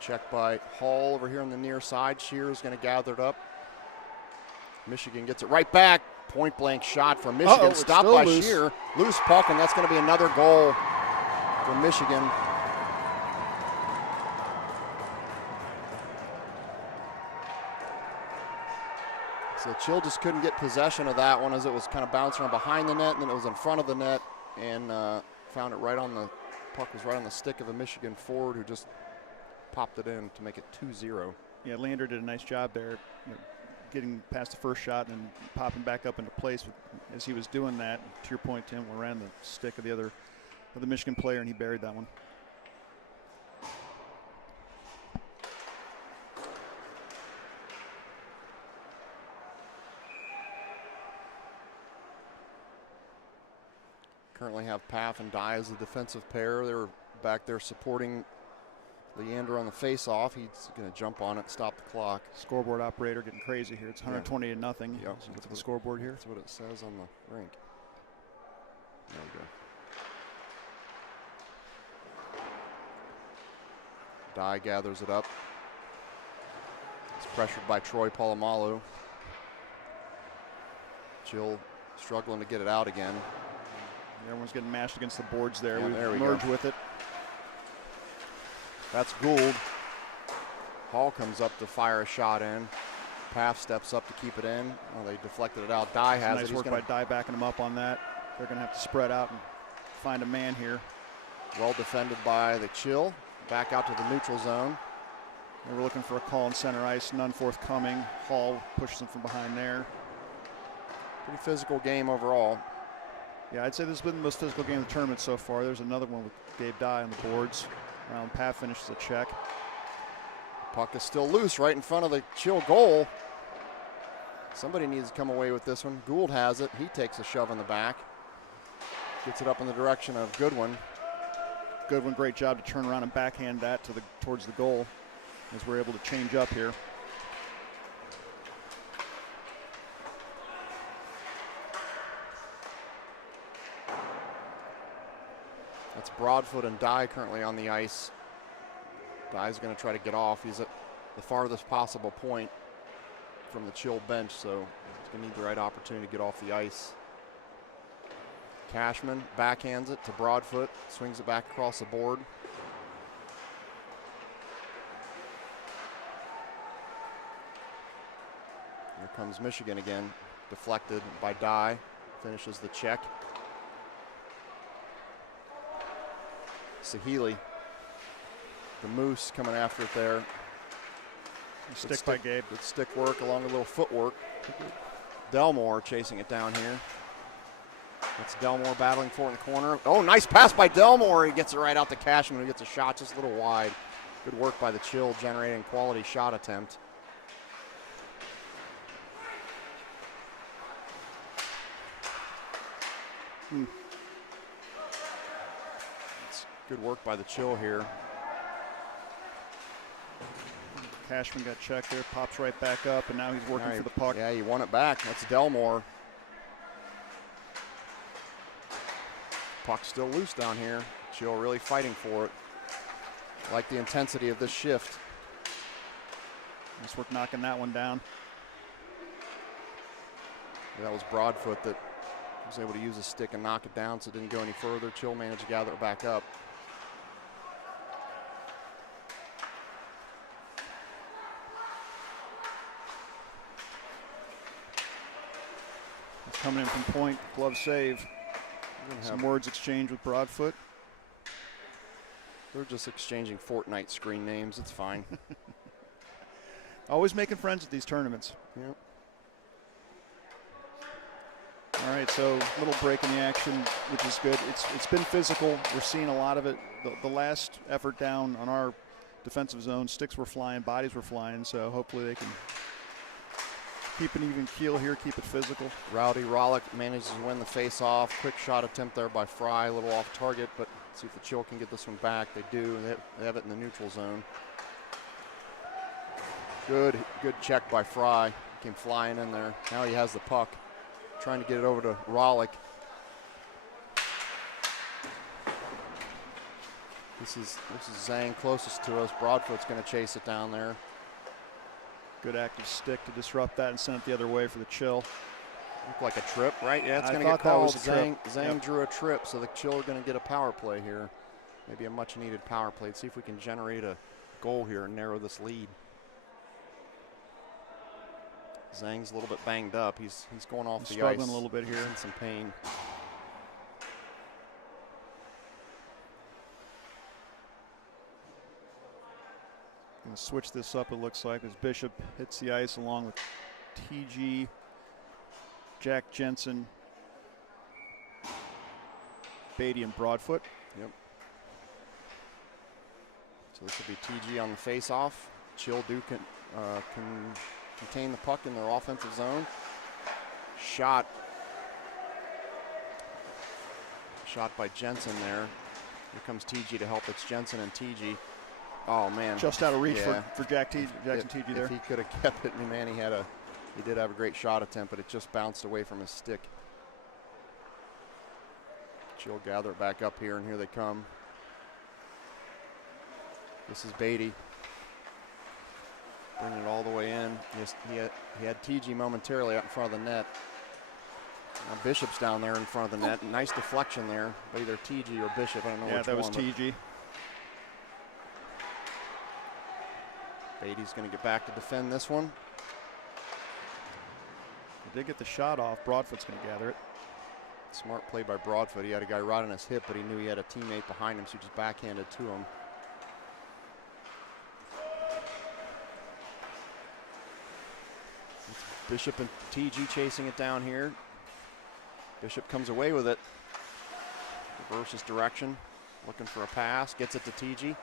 Check by Hall over here on the near side. Shear is going to gather it up. Michigan gets it right back. Point blank shot from Michigan. Stopped by loose. Shear. Loose puck, and that's going to be another goal for Michigan. So Chill just couldn't get possession of that one as it was kind of bouncing around behind the net, and then it was in front of the net, and found it right on the puck was right on the stick of a Michigan forward who just popped it in to make it 2-0. Yeah, Lander did a nice job there, getting past the first shot and popping back up into place as he was doing that. To your point, Tim, we're around the stick of the Michigan player, and he buried that one. Currently have Paff and Dye as the defensive pair. They're back there supporting Leander on the face-off. He's going to jump on it, stop the clock. Scoreboard operator getting crazy here. It's 120 to nothing. Yep. Look at the scoreboard here. That's what it says on the rink. There we go. Dye gathers it up. He's pressured by Troy Polamalu. Chill struggling to get it out again. Everyone's getting mashed against the boards there. Yeah, there we merge go. with it. That's Gould. Hall comes up to fire a shot in. Paff steps up to keep it in. Oh, they deflected it out. Dye has nice it. Nice work by Dye backing him up on that. They're going to have to spread out and find a man here. Well defended by the Chill. Back out to the neutral zone. They were looking for a call in center ice. None forthcoming. Hall pushes them from behind there. Pretty physical game overall. Yeah, I'd say this has been the most physical game of the tournament so far. There's another one with Gabe Dye on the boards. Around Paff finishes the check. Puck is still loose right in front of the Chill goal. Somebody needs to come away with this one. Gould has it. He takes a shove in the back. Gets it up in the direction of Goodwin. Goodwin, great job to turn around and backhand that towards the goal as we're able to change up here. That's Broadfoot and Dye currently on the ice. Dye's going to try to get off. He's at the farthest possible point from the Chill bench, so he's going to need the right opportunity to get off the ice. Cashman backhands it to Broadfoot, swings it back across the board. Here comes Michigan again, deflected by Dye, finishes the check. Sahili, the Moose coming after it there. Stick by Gabe. Good stick work along with a little footwork. Delmore chasing it down here. It's Delmore battling for it in the corner. Oh, nice pass by Delmore. He gets it right out to Cashman, who gets a shot just a little wide. Good work by the Chill, generating quality shot attempt. It's good work by the Chill here. Cashman got checked there, pops right back up, and now he's working for the puck. Yeah, he won it back. That's Delmore. Puck's still loose down here. Chill really fighting for it. I like the intensity of this shift. Nice work knocking that one down. Yeah, that was Broadfoot that was able to use his stick and knock it down, so it didn't go any further. Chill managed to gather it back up. It's coming in from point, glove save. Some words exchanged with Broadfoot. They're just exchanging Fortnite screen names. It's fine. Always making friends at these tournaments. Yep. All right, so a little break in the action, which is good. It's been physical. We're seeing a lot of it. The last effort down on our defensive zone, sticks were flying, bodies were flying, so hopefully they can keep an even keel here, keep it physical. Rowdy Rollick manages to win the face-off. Quick shot attempt there by Fry, a little off target, but see if the Chill can get this one back. They do. They have it in the neutral zone. Good check by Fry. Came flying in there. Now he has the puck. Trying to get it over to Rollick. This is Zhang closest to us. Broadfoot's going to chase it down there. Good active stick to disrupt that and send it the other way for the Chill. Looked like a trip, right? Yeah, it's going to get called. Zhang drew a trip, so the Chill are going to get a power play here. Maybe a much-needed power play. Let's see if we can generate a goal here and narrow this lead. Zhang's a little bit banged up. He's going off the ice. Struggling a little bit here. He's in some pain. Going to switch this up, it looks like, as Bishop hits the ice along with TG, Jack Jensen, Beatty, and Broadfoot. Yep. So this will be TG on the face-off. Chill can contain the puck in their offensive zone. Shot by Jensen there. Here comes TG to help. It's Jensen and TG. Oh man! Just out of reach for Jackson TG there. If he could have kept it, man, he did have a great shot attempt, but it just bounced away from his stick. Chill gather it back up here, and here they come. This is Beatty. Bringing it all the way in. He had TG momentarily out in front of the net. Now Bishop's down there in front of the net. Nice deflection there by either TG or Bishop. I don't know which one. Yeah, that was TG. Beatty's going to get back to defend this one. They did get the shot off. Broadfoot's going to gather it. Smart play by Broadfoot. He had a guy right on his hip, but he knew he had a teammate behind him, so he just backhanded to him. It's Bishop and TG chasing it down here. Bishop comes away with it. Reverses direction, looking for a pass, gets it to TG.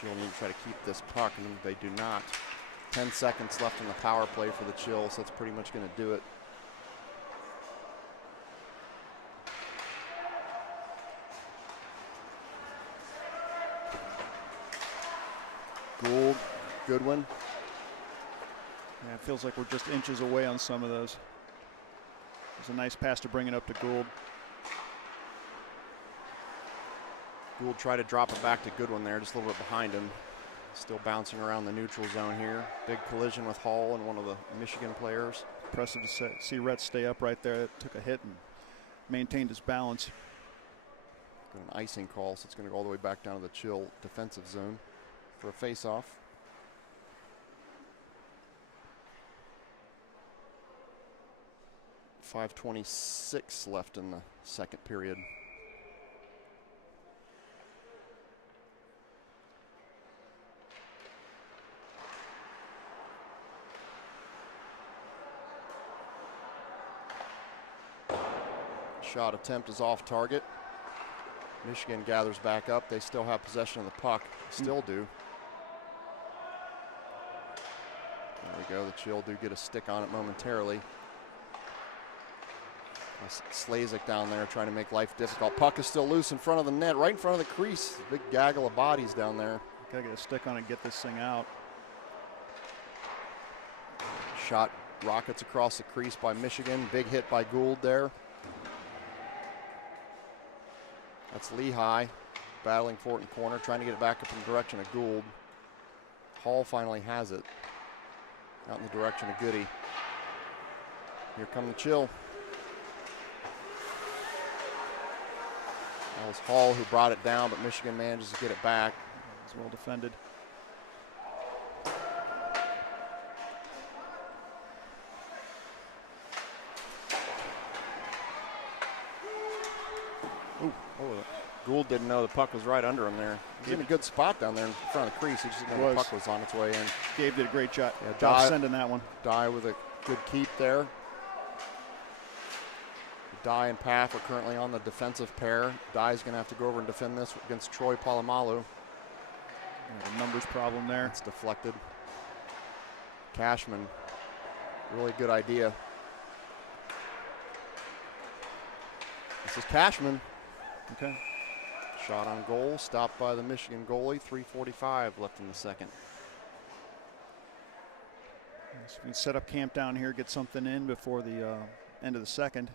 Chill need to try to keep this puck, and they do not. 10 seconds left in the power play for the Chill, so that's pretty much going to do it. Goodwin. Yeah, it feels like we're just inches away on some of those. It's a nice pass to bring it up to Gould. Gould tried to drop it back to Goodwin there, just a little bit behind him. Still bouncing around the neutral zone here. Big collision with Hall and one of the Michigan players. Impressive to see Rhett stay up right there. It took a hit and maintained his balance. Got an icing call, so it's going to go all the way back down to the Chill defensive zone for a face-off. .526 left in the second period. Shot attempt is off target. Michigan gathers back up. They still have possession of the puck. Still do. There we go. The Chill do get a stick on it momentarily. Slazik down there trying to make life difficult. Puck is still loose in front of the net, right in front of the crease. Big gaggle of bodies down there. Gotta get a stick on it and get this thing out. Shot rockets across the crease by Michigan. Big hit by Gould there. That's Lehigh battling for it in corner, trying to get it back up in the direction of Gould. Hall finally has it out in the direction of Goody. Here come the Chill. That was Hall who brought it down, but Michigan manages to get it back. It's well defended. Gould didn't know the puck was right under him there. He's in a good spot down there in front of the crease. He just didn't know the puck was on its way in. Gabe did a great job. Yeah, sending that one. Dye with a good keep there. Dye and Paff are currently on the defensive pair. Dye's going to have to go over and defend this against Troy Polamalu. A numbers problem there. It's deflected. Cashman, really good idea. This is Cashman. Okay. Shot on goal, stopped by the Michigan goalie. 3:45 left in the second. So we can set up camp down here, get something in before the end of the second.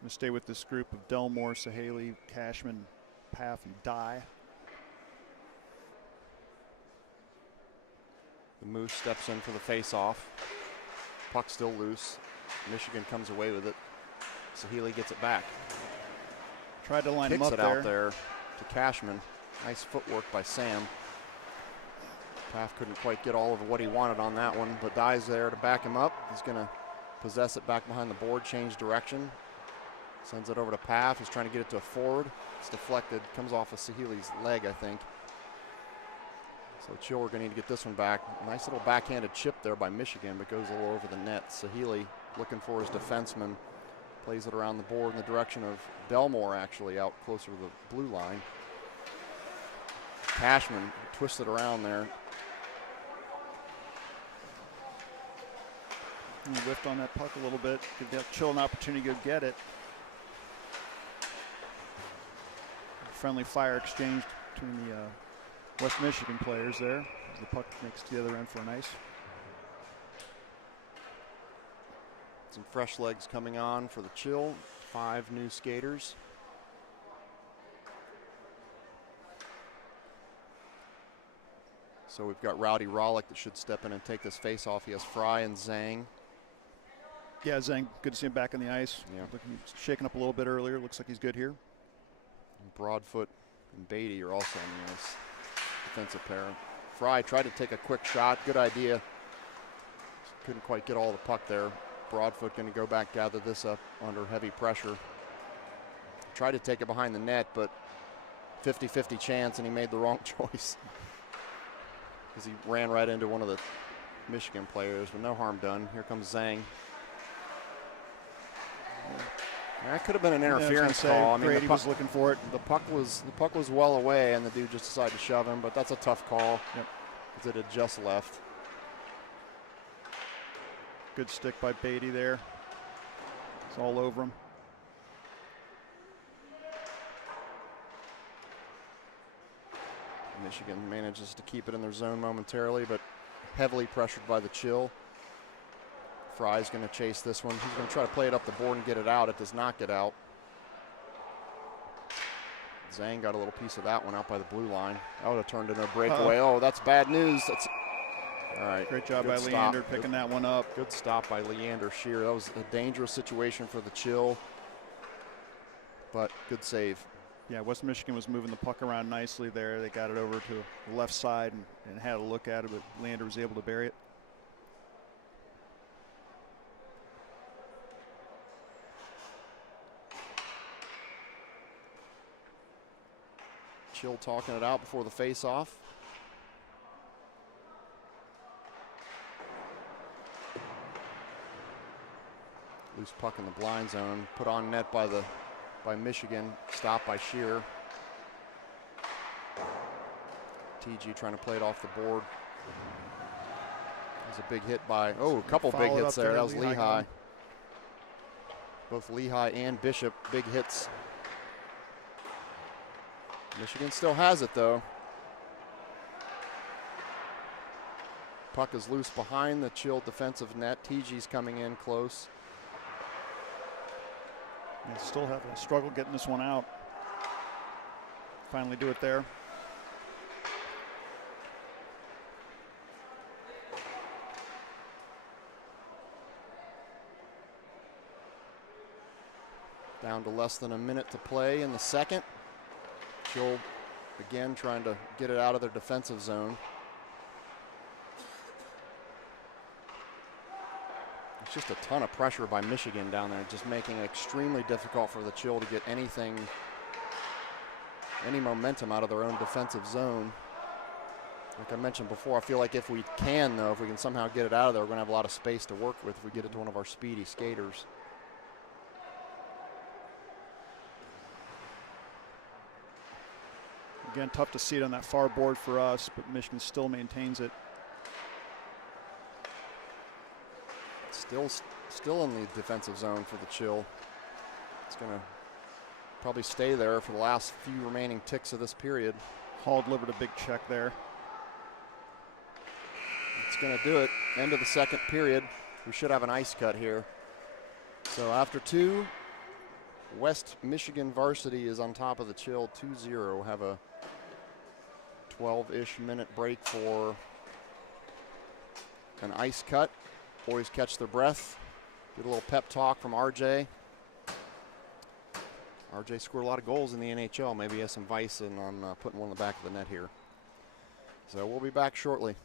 Going to stay with this group of Delmore, Sahaley, Cashman, Paff, and Dye. The Moose steps in for the face-off. Puck still loose. Michigan comes away with it. Sahaley gets it back. Tried to line him up there. Out there to Cashman. Nice footwork by Sam. Paff couldn't quite get all of what he wanted on that one, but Dye's there to back him up. He's going to possess it back behind the board, change direction. Sends it over to Paff, who's trying to get it to a forward. It's deflected, comes off of Sahaley's leg, I think. So Chill, we're going to need to get this one back. Nice little backhanded chip there by Michigan, but goes a little over the net. Sahaley looking for his defenseman. Plays it around the board in the direction of Delmore, actually, out closer to the blue line. Cashman twisted around there. And whiffed on that puck a little bit. Give that Chill an opportunity to go get it. Friendly fire exchange between the West Michigan players there. The puck makes to the other end for an ice. Some fresh legs coming on for the Chill. 5 new skaters. So we've got Rowdy Rollick that should step in and take this face-off. He has Fry and Zhang. Yeah, Zhang, good to see him back on the ice. Yeah. Looking, shaking up a little bit earlier. Looks like he's good here. And Broadfoot and Beatty are also on the ice. Defensive pair. Fry tried to take a quick shot. Good idea. Couldn't quite get all the puck there. Broadfoot going to go back, gather this up under heavy pressure. Tried to take it behind the net, but 50-50 chance, and he made the wrong choice. Because he ran right into one of the Michigan players, but no harm done. Here comes Zhang. That could have been an interference call. I mean, Brady was looking for it. The puck was well away, and the dude just decided to shove him. But that's a tough call. Yep. Because it had just left. Good stick by Beatty there. It's all over him. Michigan manages to keep it in their zone momentarily, but heavily pressured by the chill. Fry's going to chase this one. He's going to try to play it up the board and get it out. It does not get out. Zhang got a little piece of that one out by the blue line. That would have turned into a breakaway. Oh, that's bad news. That's all right. Great job by Leander picking that one up. Good stop by Leander Shear. That was a dangerous situation for the chill, but good save. Yeah, West Michigan was moving the puck around nicely there. They got it over to the left side and had a look at it, but Leander was able to bury it. Chill talking it out before the face-off. Loose puck in the blind zone, put on net by Michigan, stopped by Shear. TG trying to play it off the board. There's a big hit by, a couple big hits there. That was Lehigh. Both Lehigh and Bishop, big hits. Michigan still has it though. Puck is loose behind the Chill defensive net. TG's coming in close. And still having a struggle getting this one out. Finally do it there. Down to less than a minute to play in the second. Chill again trying to get it out of their defensive zone. It's just a ton of pressure by Michigan down there, just making it extremely difficult for the Chill to get any momentum out of their own defensive zone. Like I mentioned before, I feel like if we can somehow get it out of there, we're going to have a lot of space to work with if we get it to one of our speedy skaters. Again, tough to see it on that far board for us, but Michigan still maintains it. Still in the defensive zone for the Chill. It's going to probably stay there for the last few remaining ticks of this period. Hall delivered a big check there. It's going to do it. End of the second period. We should have an ice cut here. So after two, West Michigan Varsity is on top of the Chill 2-0. Have a 12-ish minute break for an ice cut. Boys catch their breath. Get a little pep talk from RJ. RJ scored a lot of goals in the NHL. Maybe he has some vice on putting one in the back of the net here. So we'll be back shortly.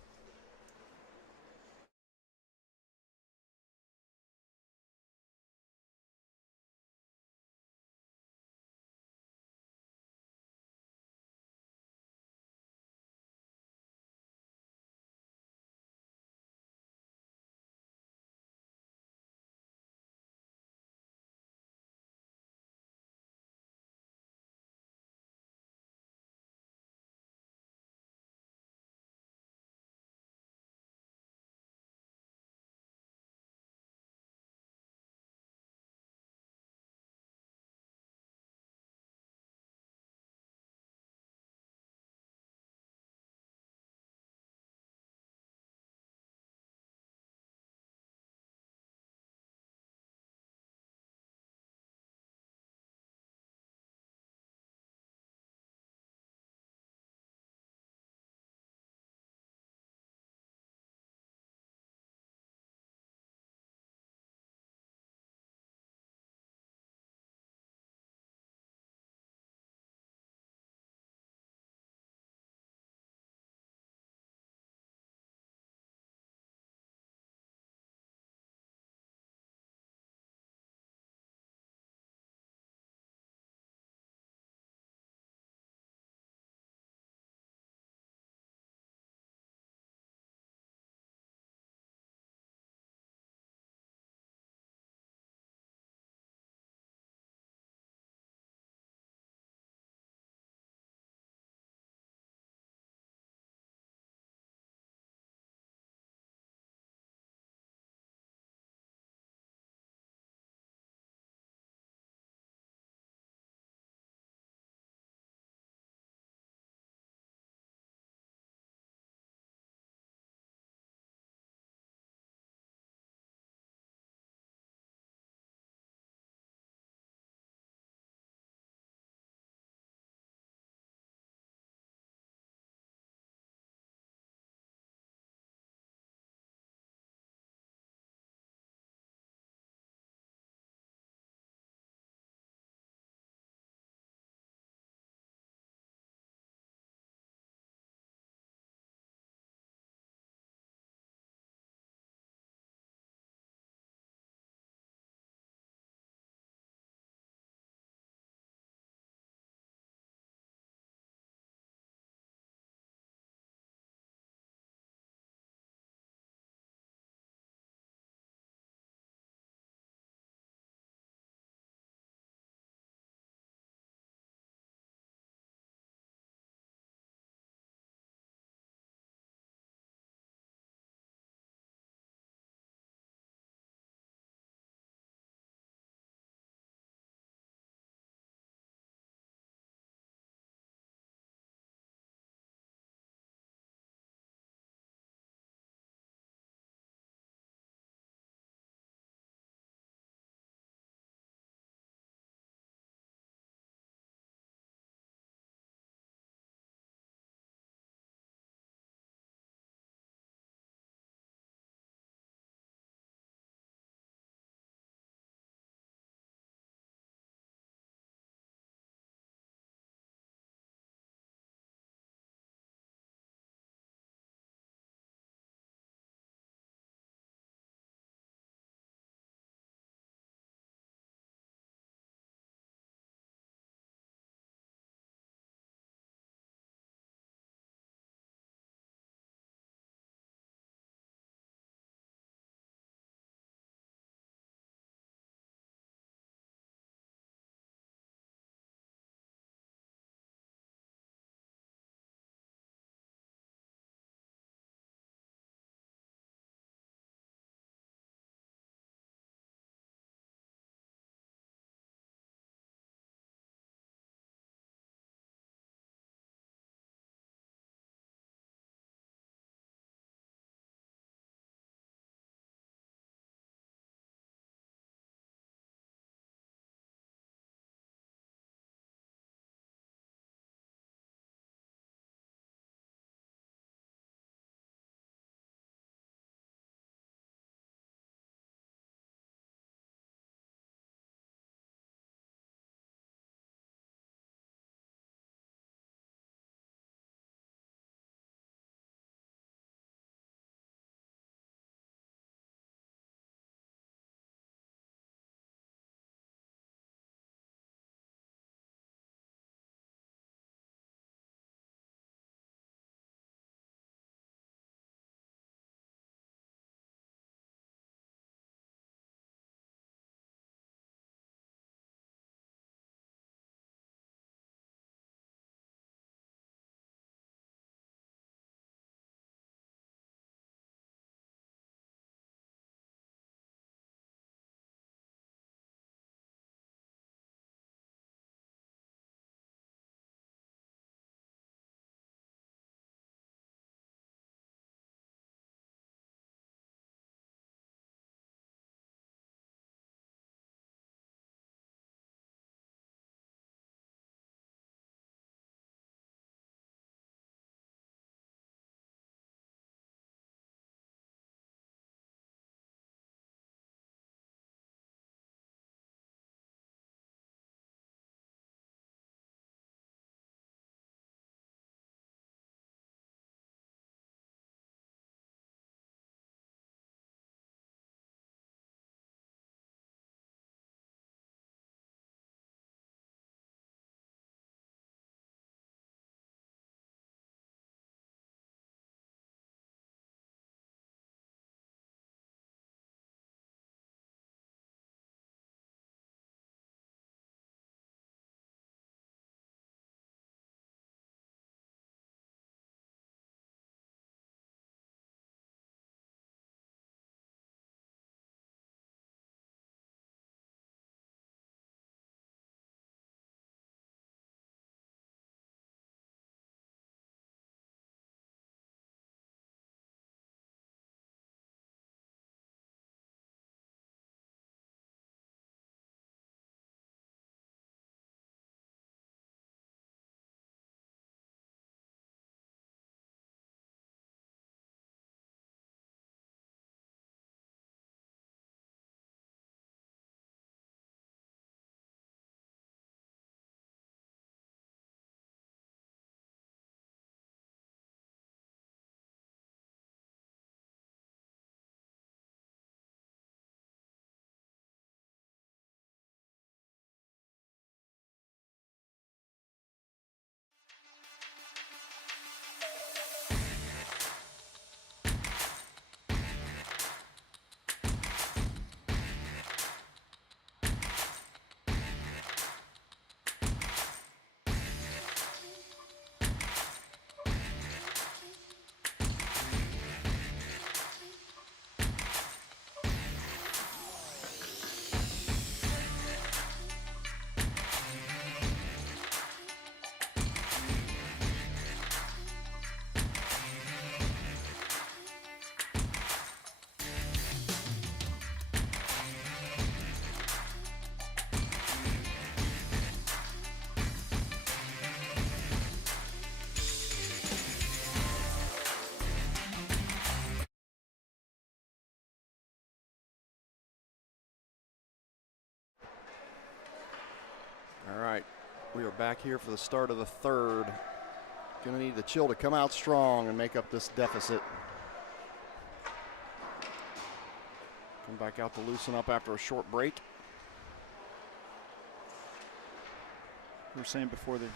All right, we are back here for the start of the third. Gonna need the Chill to come out strong and make up this deficit. Come back out to loosen up after a short break. We were saying before we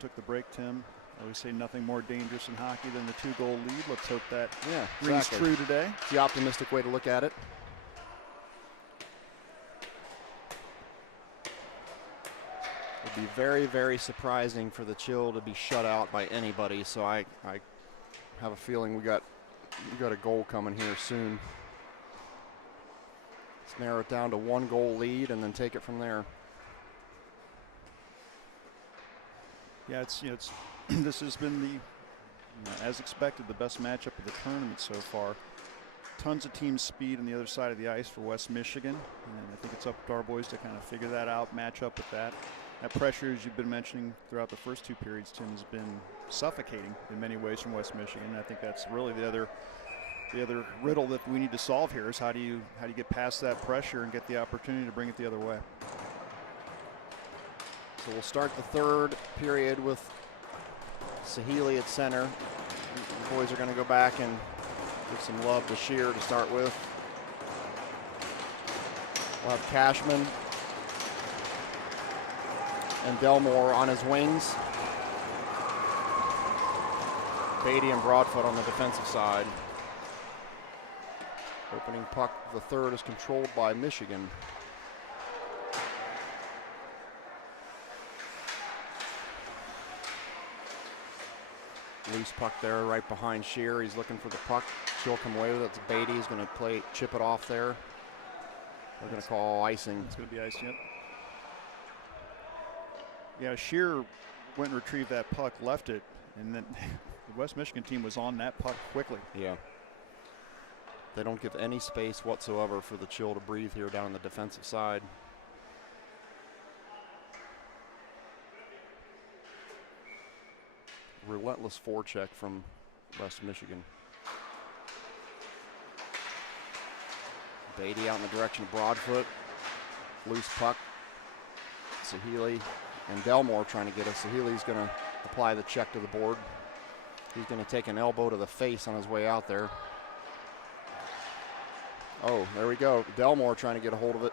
took the break, Tim, I always say nothing more dangerous in hockey than the 2-goal lead. Let's hope that rings true today. It's the optimistic way to look at it. It'd be very, very surprising for the Chill to be shut out by anybody, so I have a feeling we got a goal coming here soon. Let's narrow it down to 1-goal lead and then take it from there. Yeah, it's this has been as expected, the best matchup of the tournament so far. Tons of team speed on the other side of the ice for West Michigan, and I think it's up to our boys to kind of figure that out, match up with that. That pressure, as you've been mentioning throughout the first 2 periods, Tim, has been suffocating in many ways from West Michigan. I think that's really the other riddle that we need to solve here is how do you get past that pressure and get the opportunity to bring it the other way. So we'll start the third period with Sahili at center. The boys are going to go back and give some love to Shear to start with. We'll have Cashman and Delmore on his wings. Beatty and Broadfoot on the defensive side. Opening puck, the third, is controlled by Michigan. Loose puck there right behind Shear. He's looking for the puck. She'll come away with it. It's Beatty. He's going to chip it off there. They're going to call icing. It's going to be icing, yep. Yeah, Shear went and retrieved that puck, left it, and then the West Michigan team was on that puck quickly. Yeah. They don't give any space whatsoever for the Chill to breathe here down on the defensive side. Relentless forecheck from West Michigan. Beatty out in the direction of Broadfoot. Loose puck. Sahili and Delmore trying to get it. Sahili's going to apply the check to the board. He's going to take an elbow to the face on his way out there. Oh, there we go. Delmore trying to get a hold of it.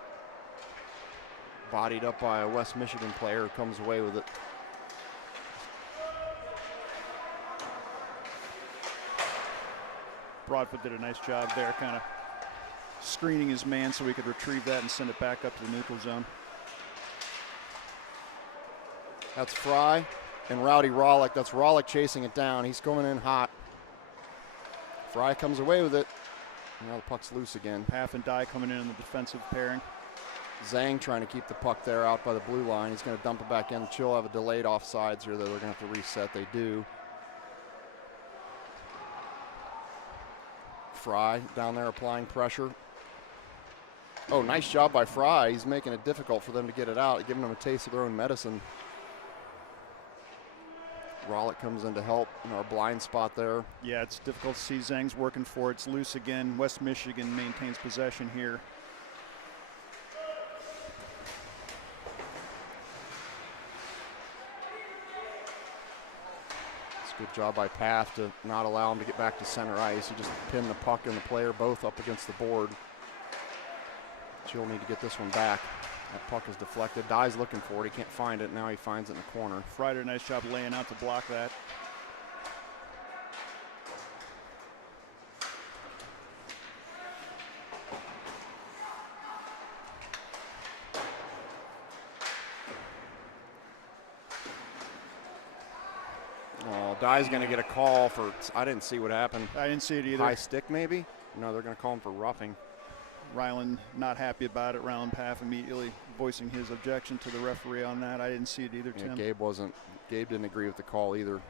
Bodied up by a West Michigan player who comes away with it. Broadfoot did a nice job there, kind of screening his man so he could retrieve that and send it back up to the neutral zone. That's Fry and Rowdy Rollick. That's Rollick chasing it down. He's going in hot. Fry comes away with it. Now the puck's loose again. Paff and Dye coming in the defensive pairing. Zhang trying to keep the puck there out by the blue line. He's going to dump it back in. Chill have a delayed offsides here that they're going to have to reset. They do. Fry down there applying pressure. Oh, nice job by Fry. He's making it difficult for them to get it out, giving them a taste of their own medicine. Rollick comes in to help in our blind spot there. Yeah, it's difficult to see. Zhang's working for it. It's loose again. West Michigan maintains possession here. Good job by Path to not allow him to get back to center ice. He just pinned the puck and the player both up against the board. She'll need to get this one back. That puck is deflected. Dye's looking for it. He can't find it. Now he finds it in the corner. Fry did a nice job laying out to block that. Dye's going to get a call for, I didn't see what happened. I didn't see it either. High stick maybe? No, they're going to call him for roughing. Ryland not happy about it. Ryland Paff immediately voicing his objection to the referee on that. I didn't see it either, Tim. Gabe didn't agree with the call either.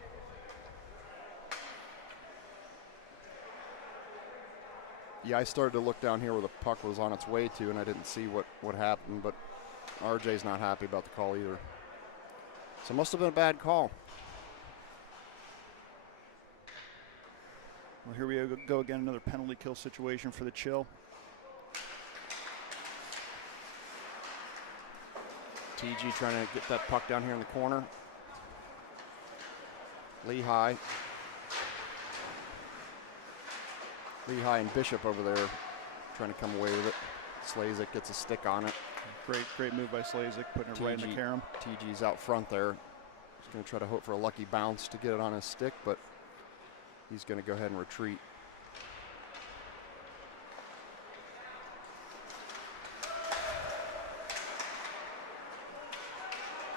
Yeah, I started to look down here where the puck was on its way to, and I didn't see what happened, but RJ's not happy about the call either. So it must have been a bad call. Well, here we go again, another penalty kill situation for the Chill. TG trying to get that puck down here in the corner. Lehigh and Bishop over there trying to come away with it. Slazik gets a stick on it. Great move by Slazik, putting it right in the carom. TG's out front there. He's going to try to hope for a lucky bounce to get it on his stick, but he's going to go ahead and retreat.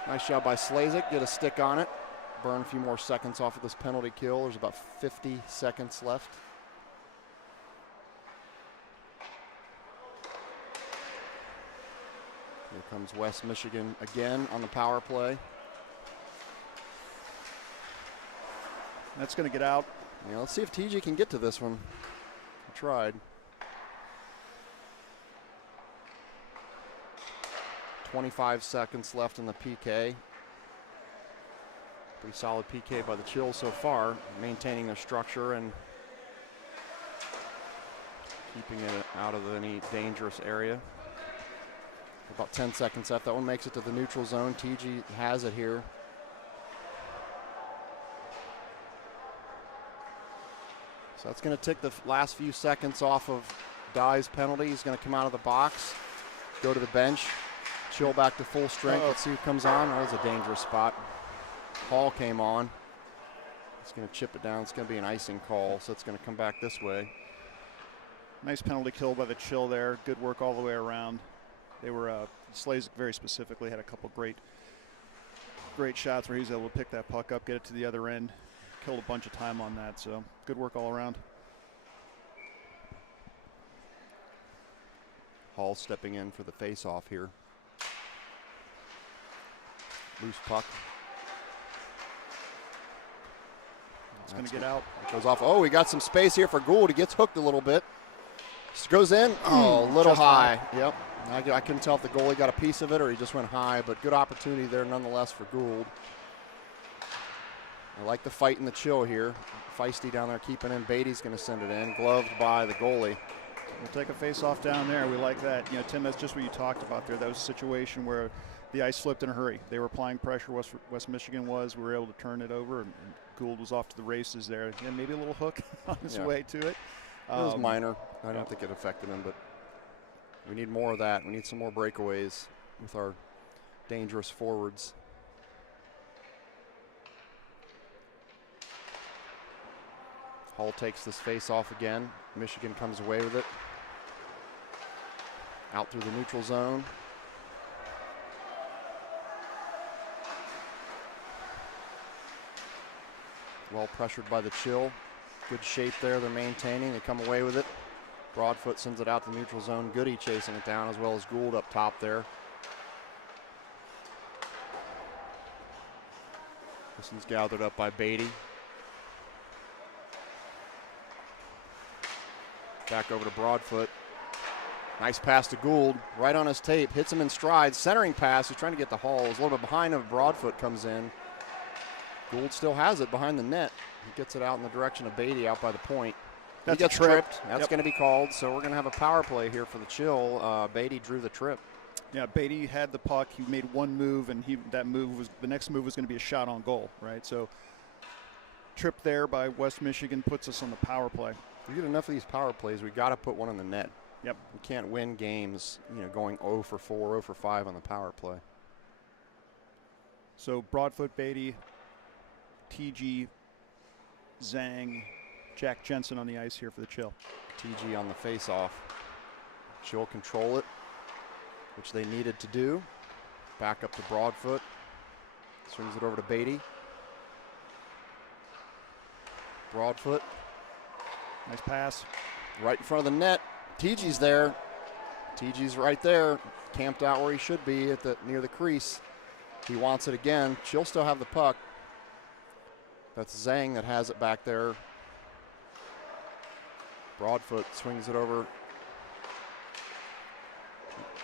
Nice job by Slazik. Get a stick on it. Burn a few more seconds off of this penalty kill. There's about 50 seconds left. Here comes West Michigan again on the power play. That's going to get out. Yeah, let's see if TG can get to this one. He tried. 25 seconds left in the PK. Pretty solid PK by the Chill so far, maintaining their structure and keeping it out of any dangerous area. About 10 seconds left. That one makes it to the neutral zone. TG has it here. So that's going to take the last few seconds off of Dye's penalty. He's going to come out of the box, go to the bench, Chill back to full strength. Let's see who comes on. That was a dangerous spot. Hall came on. He's going to chip it down. It's going to be an icing call, so it's going to come back this way. Nice penalty kill by the Chill there. Good work all the way around. They were, Slazik very specifically had a couple great shots where he was able to pick that puck up, get it to the other end. Killed a bunch of time on that, so good work all around. Hall stepping in for the face-off here. Loose puck. It's going to get out. It goes off. Oh, we got some space here for Gould. He gets hooked a little bit. Just goes in. Oh, a little high. Yep. I couldn't tell if the goalie got a piece of it or he just went high, but good opportunity there nonetheless for Gould. I like the fight in the Chill here. Feisty down there keeping in. Beatty's going to send it in. Gloved by the goalie. We'll take a face-off down there. We like that. You know, Tim, that's just what you talked about there. That was a situation where the ice flipped in a hurry. They were applying pressure. West Michigan was. We were able to turn it over, and Gould was off to the races there. And maybe a little hook on his way to it. It was minor. I don't think it affected him, but we need more of that. We need some more breakaways with our dangerous forwards. Hall takes this face off again. Michigan comes away with it. Out through the neutral zone. Well pressured by the Chill. Good shape there they're maintaining. They come away with it. Broadfoot sends it out to the neutral zone. Goody chasing it down, as well as Gould up top there. This one's gathered up by Beatty. Back over to Broadfoot. Nice pass to Gould, right on his tape. Hits him in stride. Centering pass. He's trying to get the Hall. He's a little bit behind him. Broadfoot comes in. Gould still has it behind the net. He gets it out in the direction of Beatty out by the point. He gets tripped. That's going to be called. So we're going to have a power play here for the Chill. Beatty drew the trip. Yeah, Beatty had the puck. He made one move, and the next move was going to be a shot on goal, right? So trip there by West Michigan puts us on the power play. We get enough of these power plays, we got to put one in the net. Yep. We can't win games, going 0 for 4, 0 for 5 on the power play. So Broadfoot, Beatty, TG, Zhang, Jack Jensen on the ice here for the Chill. TG on the face-off. Chill control it, which they needed to do. Back up to Broadfoot. Swings it over to Beatty. Broadfoot. Nice pass. Right in front of the net. TG's there. TG's right there, camped out where he should be near the crease. He wants it again. Chill still have the puck. That's Zhang that has it back there. Broadfoot swings it over.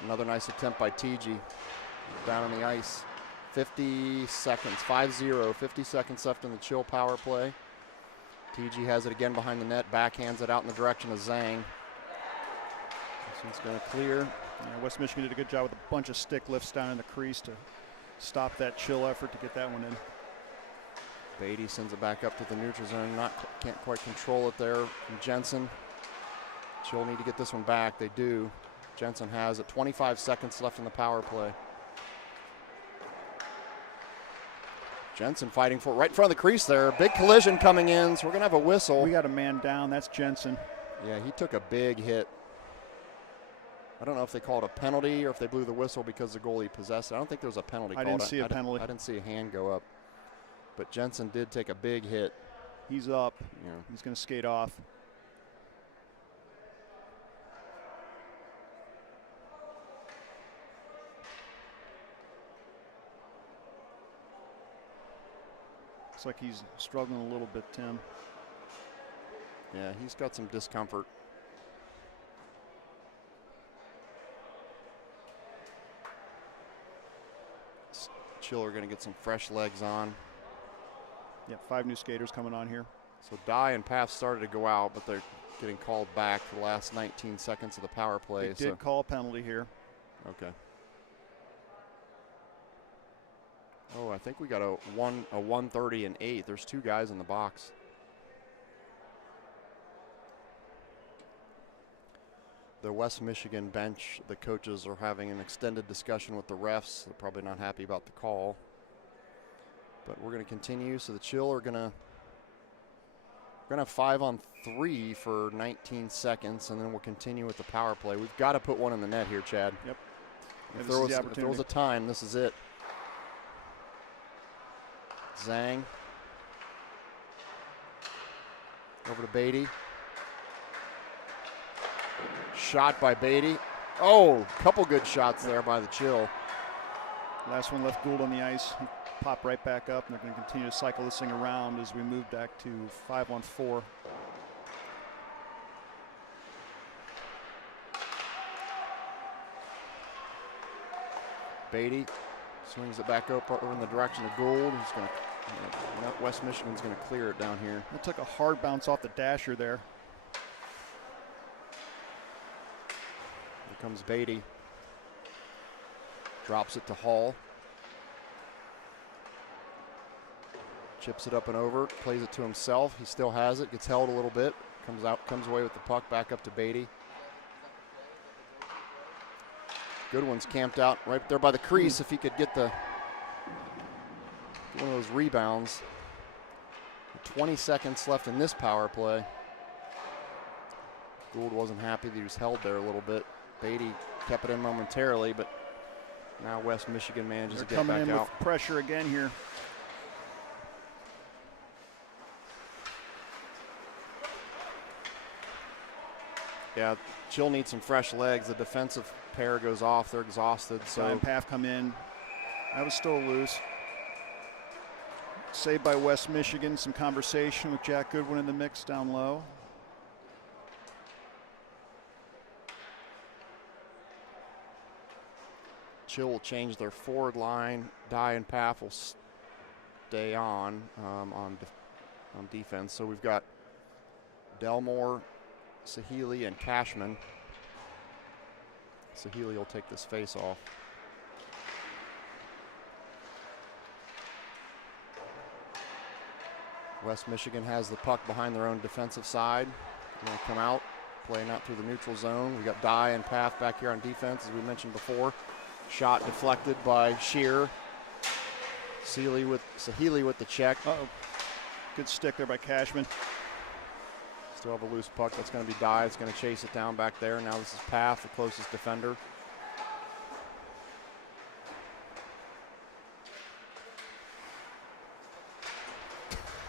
Another nice attempt by TG. Down on the ice. 50 seconds, 5-0, 50 seconds left in the Chill power play. TG has it again behind the net, backhands it out in the direction of Zhang. This one's going to clear. Yeah, West Michigan did a good job with a bunch of stick lifts down in the crease to stop that Chill effort to get that one in. Beatty sends it back up to the neutral zone. Can't quite control it there from Jensen. Chill need to get this one back. They do. Jensen has it. 25 seconds left in the power play. Jensen fighting for it right in front of the crease there. Big collision coming in, so we're going to have a whistle. We got a man down. That's Jensen. Yeah, he took a big hit. I don't know if they called a penalty or if they blew the whistle because the goalie possessed it. I don't think there was a penalty called. I didn't see a penalty. I didn't see a hand go up. But Jensen did take a big hit. He's up. Yeah. He's going to skate off. Looks like he's struggling a little bit, Tim. Yeah, he's got some discomfort. Chill are going to get some fresh legs on. Yeah, 5 new skaters coming on here. So Dye and Paff started to go out, but they're getting called back for the last 19 seconds of the power play. They did call a penalty here. Okay. Oh, I think we got a 1:30 and 8. There's 2 guys in the box. The West Michigan bench, the coaches are having an extended discussion with the refs. They're probably not happy about the call. But we're going to continue. So the Chill are going to have 5-on-3 for 19 seconds, and then we'll continue with the power play. We've got to put one in the net here, Chad. Yep. If there was a time, this is it. Zhang. Over to Beatty. Shot by Beatty. Oh, couple good shots there by the Chill. Last one left Gould on the ice. He popped right back up, and they're going to continue to cycle this thing around as we move back to 5-on-4. Beatty swings it back up over in the direction of Gould. He's going to, West Michigan's going to clear it down here. It took a hard bounce off the dasher there. Here comes Beatty. Drops it to Hall. Chips it up and over, plays it to himself. He still has it, gets held a little bit. Comes away with the puck back up to Beatty. Goodwin's camped out right there by the crease. If he could get one of those rebounds. 20 seconds left in this power play. Gould wasn't happy that he was held there a little bit. Beatty kept it in momentarily, but now West Michigan manages to get back out. Coming in with pressure again here. Yeah, Chill needs some fresh legs. The defensive pair goes off. They're exhausted. So and Paff come in. That was still loose. Saved by West Michigan. Some conversation with Jack Goodwin in the mix down low. Chill will change their forward line. Dye and Paff will stay on defense. So we've got Delmore, Sahili, and Cashman. Sahili will take this face off. West Michigan has the puck behind their own defensive side. They're going to come out, playing out through the neutral zone. We got Dye and Paff back here on defense, as we mentioned before. Shot deflected by Shear. Sahili with the check. Uh-oh. Good stick there by Cashman. Still have a loose puck. That's going to be Dye. It's going to chase it down back there. Now this is Paff, the closest defender.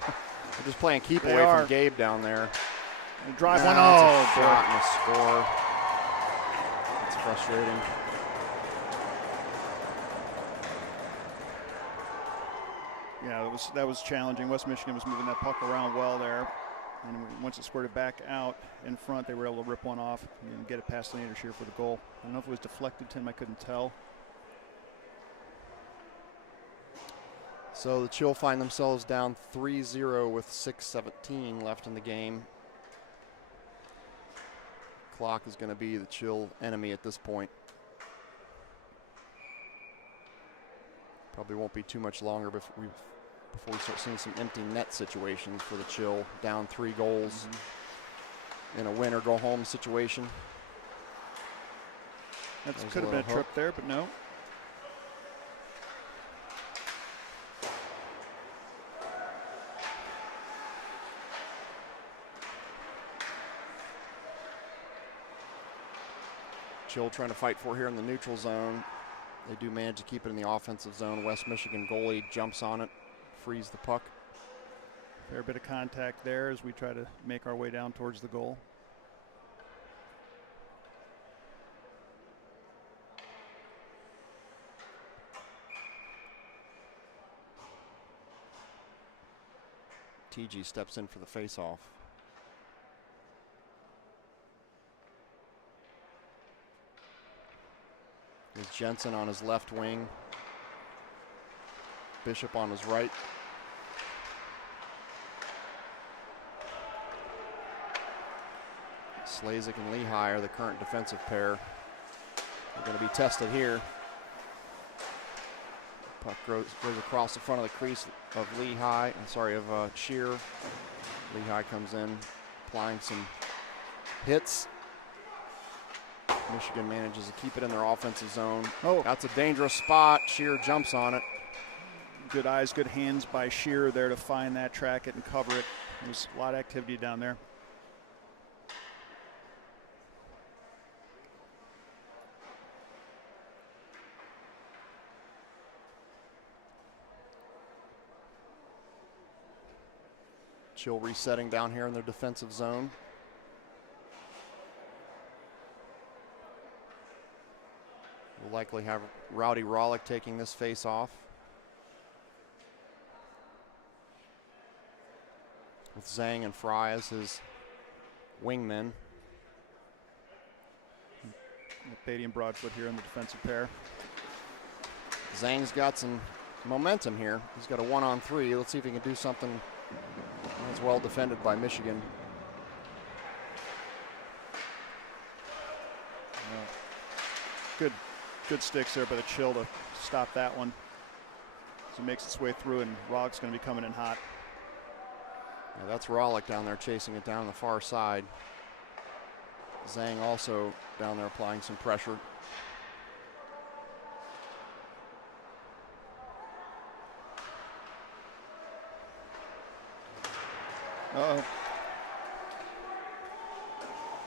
They're just playing keep away from Gabe down there. Drive one. Oh, shot and a score. It's frustrating. Yeah, that was challenging. West Michigan was moving that puck around well there. And once it squirted back out in front, they were able to rip one off and get it past the Shear for the goal. I don't know if it was deflected, Tim. I couldn't tell. So the Chill find themselves down 3-0 with 6:17 left in the game. Clock is going to be the Chill enemy at this point. Probably won't be too much longer before we start seeing some empty net situations for the Chill. Down 3 goals in a win or go home situation. That could have been a trip there, but no. Chill trying to fight for here in the neutral zone. They do manage to keep it in the offensive zone. West Michigan goalie jumps on it, frees the puck. Fair bit of contact there as we try to make our way down towards the goal. TG steps in for the face-off. There's Jensen on his left wing. Bishop on his right. Slazik and Lehigh are the current defensive pair. They're going to be tested here. Puck goes across the front of the crease of Shear. Lehigh comes in, applying some hits. Michigan manages to keep it in their offensive zone. Oh, that's a dangerous spot. Shear jumps on it. Good eyes, good hands by Shear there to find that, track it, and cover it. There's a lot of activity down there. Chill resetting down here in their defensive zone. We'll likely have Rowdy Rollick taking this face off. With Zhang and Fry as his wingmen. Beatty and Broadfoot here in the defensive pair. Zhang's got some momentum here. He's got a 1-on-3. Let's see if he can do something. That's well defended by Michigan. Good sticks there by the Chill to stop that one. So it makes its way through, and Rollick's going to be coming in hot. Yeah, that's Rollick down there chasing it down on the far side. Zhang also down there applying some pressure. Uh-oh.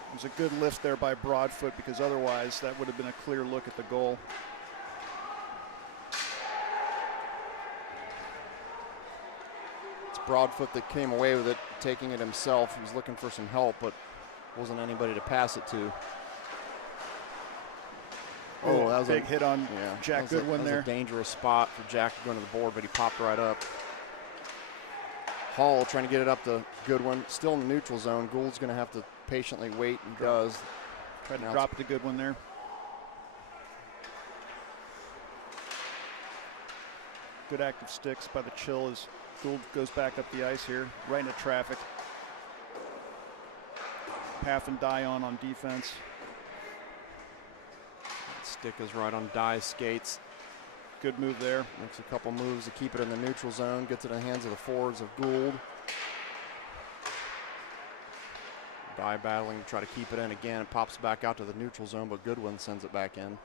It was a good lift there by Broadfoot, because otherwise that would have been a clear look at the goal. It's Broadfoot that came away with it, taking it himself. He was looking for some help, but wasn't anybody to pass it to. Oh, that was a big hit on Jack Goodwin there. That was a dangerous spot for Jack to go to the board, but he popped right up. Hall trying to get it up to Goodwin, still in the neutral zone. Gould's going to have to patiently wait, and does. Tried to drop it to Goodwin there. Good active sticks by the Chill as Gould goes back up the ice here, right into traffic. Paff and Dion on defense. That stick is right on Dye's skates. Good move there. Makes a couple moves to keep it in the neutral zone. Gets it in the hands of the forwards of Gould. Dye battling to try to keep it in again. It pops back out to the neutral zone, but Goodwin sends it back in.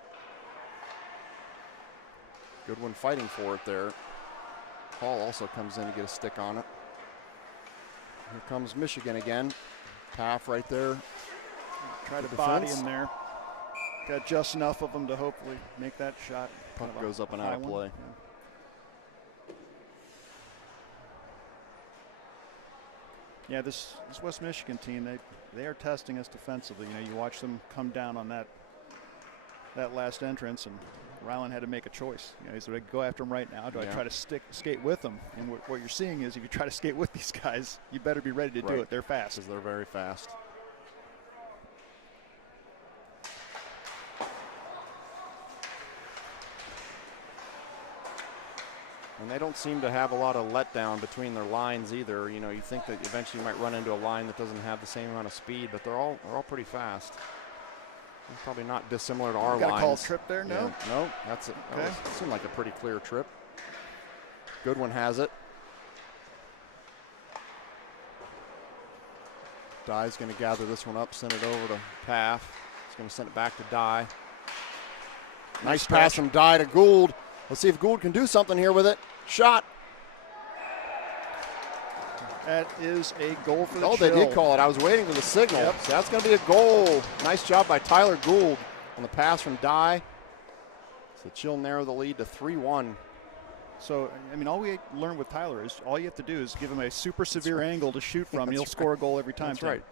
Goodwin fighting for it there. Hall also comes in to get a stick on it. Here comes Michigan again. Paff right there. Try to body him there. Got just enough of them to hopefully make that shot. Puck goes up and out of play. Yeah, this West Michigan team, they are testing us defensively. You know, you watch them come down on that last entrance, and Ryland had to make a choice. You know, he's going to go after him right now. Do I try to skate with them? And what you're seeing is, if you try to skate with these guys, you better be ready to do it. They're fast. Because they're very fast. And they don't seem to have a lot of letdown between their lines either. You know, you think that eventually you might run into a line that doesn't have the same amount of speed, but they're all pretty fast. And probably not dissimilar to our lines. Got a call trip there? No? Yeah, no, that's it. Okay. That seemed like a pretty clear trip. Goodwin has it. Dye's going to gather this one up, send it over to Paff. He's going to send it back to Dye. Nice pass from Dye to Gould. Let's see if Gould can do something here with it. Shot. That is a goal for the Oh, Chill. they did call it. I was waiting for the signal. Yep. So that's going to be a goal. Nice job by Tyler Gould on the pass from Dye. So Chill narrow the lead to 3-1. So, I mean, all we learned with Tyler is all you have to do is give him a super severe right. angle to shoot from, and he'll That's score a goal every time. That's right.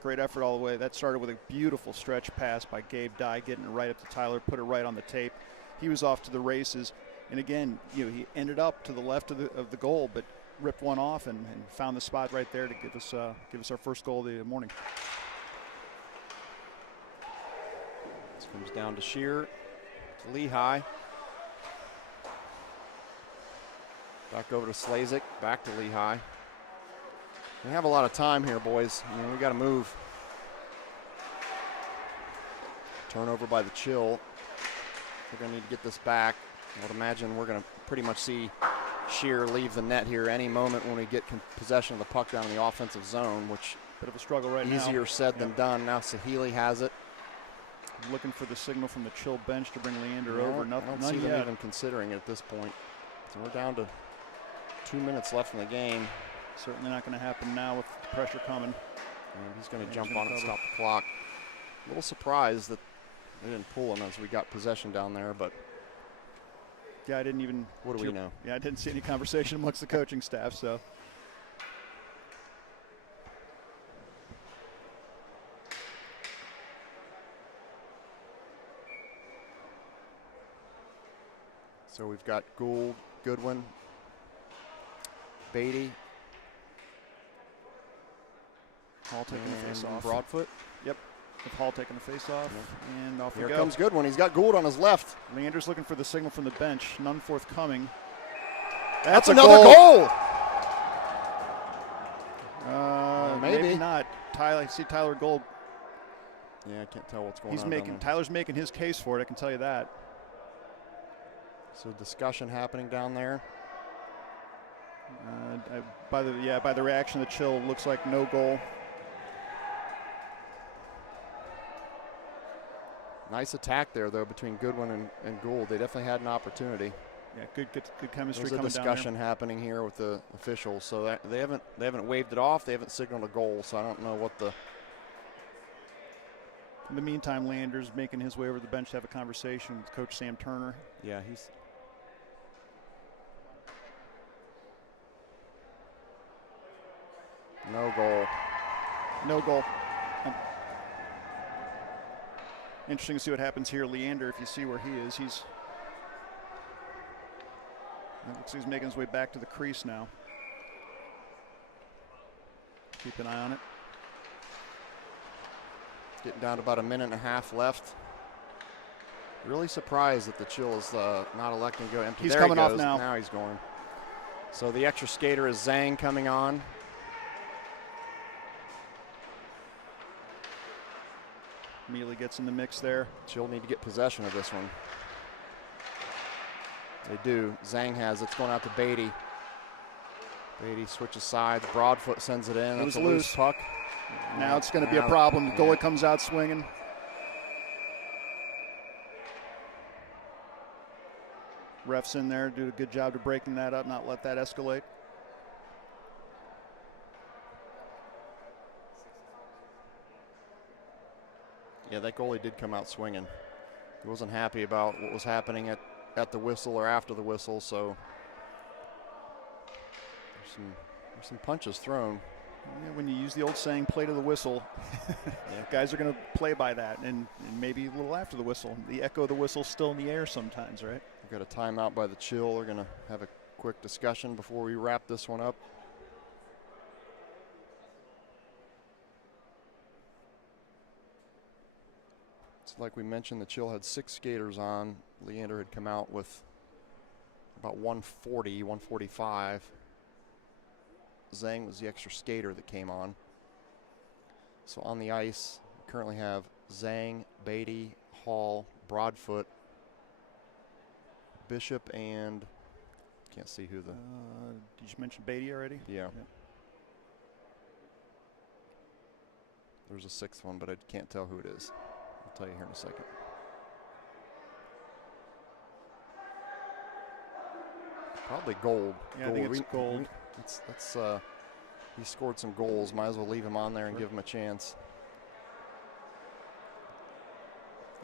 Great effort all the way. That started with a beautiful stretch pass by Gabe Dye, getting it right up to Tyler, put it right on the tape. He was off to the races. And again, he ended up to the left of the goal, but ripped one off and found the spot right there to give us our first goal of the morning. This comes down to Shear, to Lehigh. Back over to Slazik, back to Lehigh. We have a lot of time here, boys. I mean, we got to move. Turnover by the Chill. We're going to need to get this back. I would imagine we're going to pretty much see Shear leave the net here any moment when we get possession of the puck down in the offensive zone, which bit of a struggle right now. Easier said than done. Now Sahili has it. Looking for the signal from the Chill bench to bring Leander over. I don't see them even considering it at this point. So we're down to 2 minutes left in the game. Certainly not going to happen now with the pressure coming. And he's going to jump on it and stop the clock. A little surprised that they didn't pull him as we got possession down there, but yeah, I didn't even. What do we know? Yeah, I didn't see any conversation amongst the coaching staff, so. So we've got Gould, Goodwin, Beatty, Hall taking the face off. Broadfoot. Yep. With Hall taking the face off. Yep. And off we go. Here comes Goodwin. He's got Gould on his left. Leander's looking for the signal from the bench. None forthcoming. That's another goal. Maybe not. Tyler, I see Tyler Gould. Yeah, I can't tell what's going on. Tyler's making his case for it, I can tell you that. So discussion happening down there. By the reaction of the Chill, looks like no goal. Nice attack there, though, between Goodwin and Gould. They definitely had an opportunity. Yeah, good chemistry coming down there. There's a discussion happening here with the officials, so they haven't waved it off. They haven't signaled a goal, so I don't know what the. In the meantime, Leander's making his way over the bench to have a conversation with Coach Sam Turner. Yeah, he's. No goal. No goal. Interesting to see what happens here. Leander, if you see where he is, it looks like he's making his way back to the crease now. Keep an eye on it. Getting down to about a minute and a half left. Really surprised that the Chill is not electing to go empty. He's coming off now. Now he's going. So the extra skater is Zhang coming on. Mealy gets in the mix there. Chill need to get possession of this one. They do. Zhang has it. It's going out to Beatty. Beatty switches sides. Broadfoot sends it in. It was a loose puck. Now it's going to be a problem. The goalie comes out swinging. Refs in there do a good job to breaking that up, not let that escalate. Yeah, that goalie did come out swinging. He wasn't happy about what was happening at the whistle or after the whistle, so there's some punches thrown. Yeah, when you use the old saying, play to the whistle, guys are going to play by that, and maybe a little after the whistle. The echo of the whistle's still in the air sometimes, right? We've got a timeout by the Chill. We're going to have a quick discussion before we wrap this one up. Like we mentioned, the Chill had 6 skaters on. Leander had come out with about 140, 145. Zhang was the extra skater that came on. So on the ice, we currently have Zhang, Beatty, Hall, Broadfoot, Bishop and can't see who the. Did you mention Beatty already? Yeah. There's a sixth one, but I can't tell who it is. I'll tell you here in a second. Probably Gold. Yeah, I think it's Gold. He scored some goals. Might as well leave him on there and give him a chance.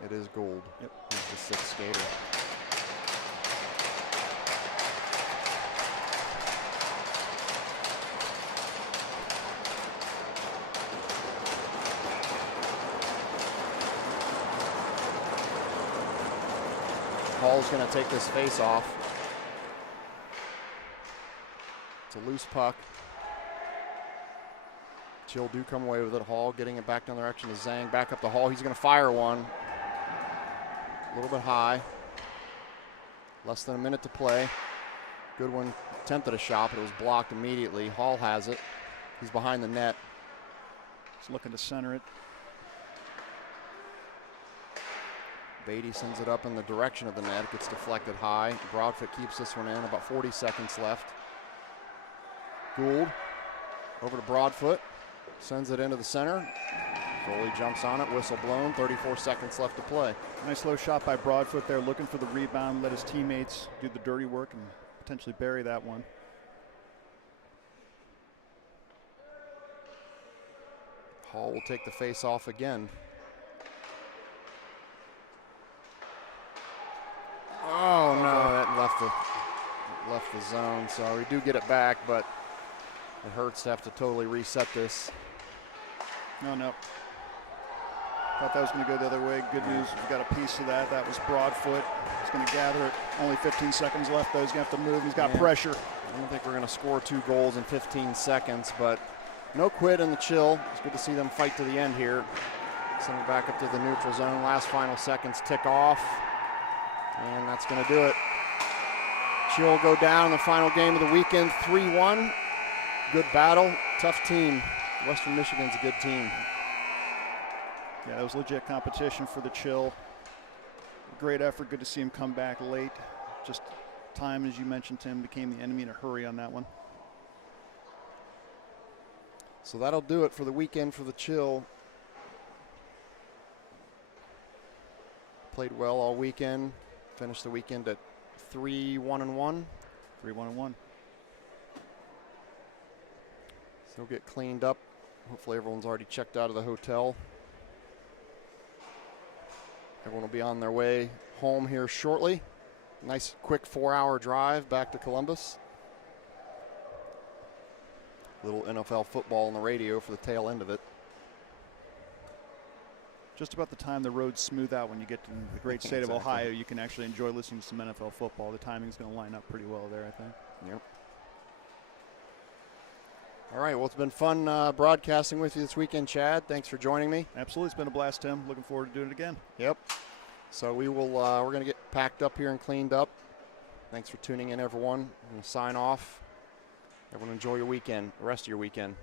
It is Gold. Yep. He's the sixth skater. Hall's going to take this face off. It's a loose puck. Chill do come away with it. Hall getting it back down the direction of Zhang. Back up the Hall. He's going to fire one. A little bit high. Less than a minute to play. Goodwin attempted a shot, but it was blocked immediately. Hall has it. He's behind the net. He's looking to center it. Beatty sends it up in the direction of the net. It gets deflected high. Broadfoot keeps this one in. About 40 seconds left. Gould over to Broadfoot. Sends it into the center. Goalie jumps on it. Whistle blown. 34 seconds left to play. Nice low shot by Broadfoot there, looking for the rebound. Let his teammates do the dirty work and potentially bury that one. Hall will take the face off again. Oh no, that left the zone. So we do get it back, but it hurts to have to totally reset this. No. Thought that was going to go the other way. Good news, we got a piece of that. That was Broadfoot. He's going to gather it. Only 15 seconds left, though. He's going to have to move. He's got pressure. I don't think we're going to score 2 goals in 15 seconds, but no quit in the Chill. It's good to see them fight to the end here. Send it back up to the neutral zone. Last final seconds tick off, and that's going to do it. Chill go down in the final game of the weekend, 3-1. Good battle, tough team. Western Michigan's a good team. Yeah, it was legit competition for the Chill. Great effort. Good to see him come back late. Just time, as you mentioned, Tim, became the enemy in a hurry on that one. So that'll do it for the weekend for the Chill. Played well all weekend. Finished the weekend at 3-1-1. 3-1-1. So we'll get cleaned up. Hopefully everyone's already checked out of the hotel. Everyone will be on their way home here shortly. Nice quick 4-hour drive back to Columbus. Little NFL football on the radio for the tail end of it. Just about the time the roads smooth out when you get to the great state of Ohio, you can actually enjoy listening to some NFL football. The timing's going to line up pretty well there, I think. Yep. All right, well, it's been fun broadcasting with you this weekend, Chad. Thanks for joining me. Absolutely. It's been a blast, Tim. Looking forward to doing it again. Yep. So we're going to get packed up here and cleaned up. Thanks for tuning in, everyone. I'm going to sign off. Everyone enjoy your weekend, the rest of your weekend.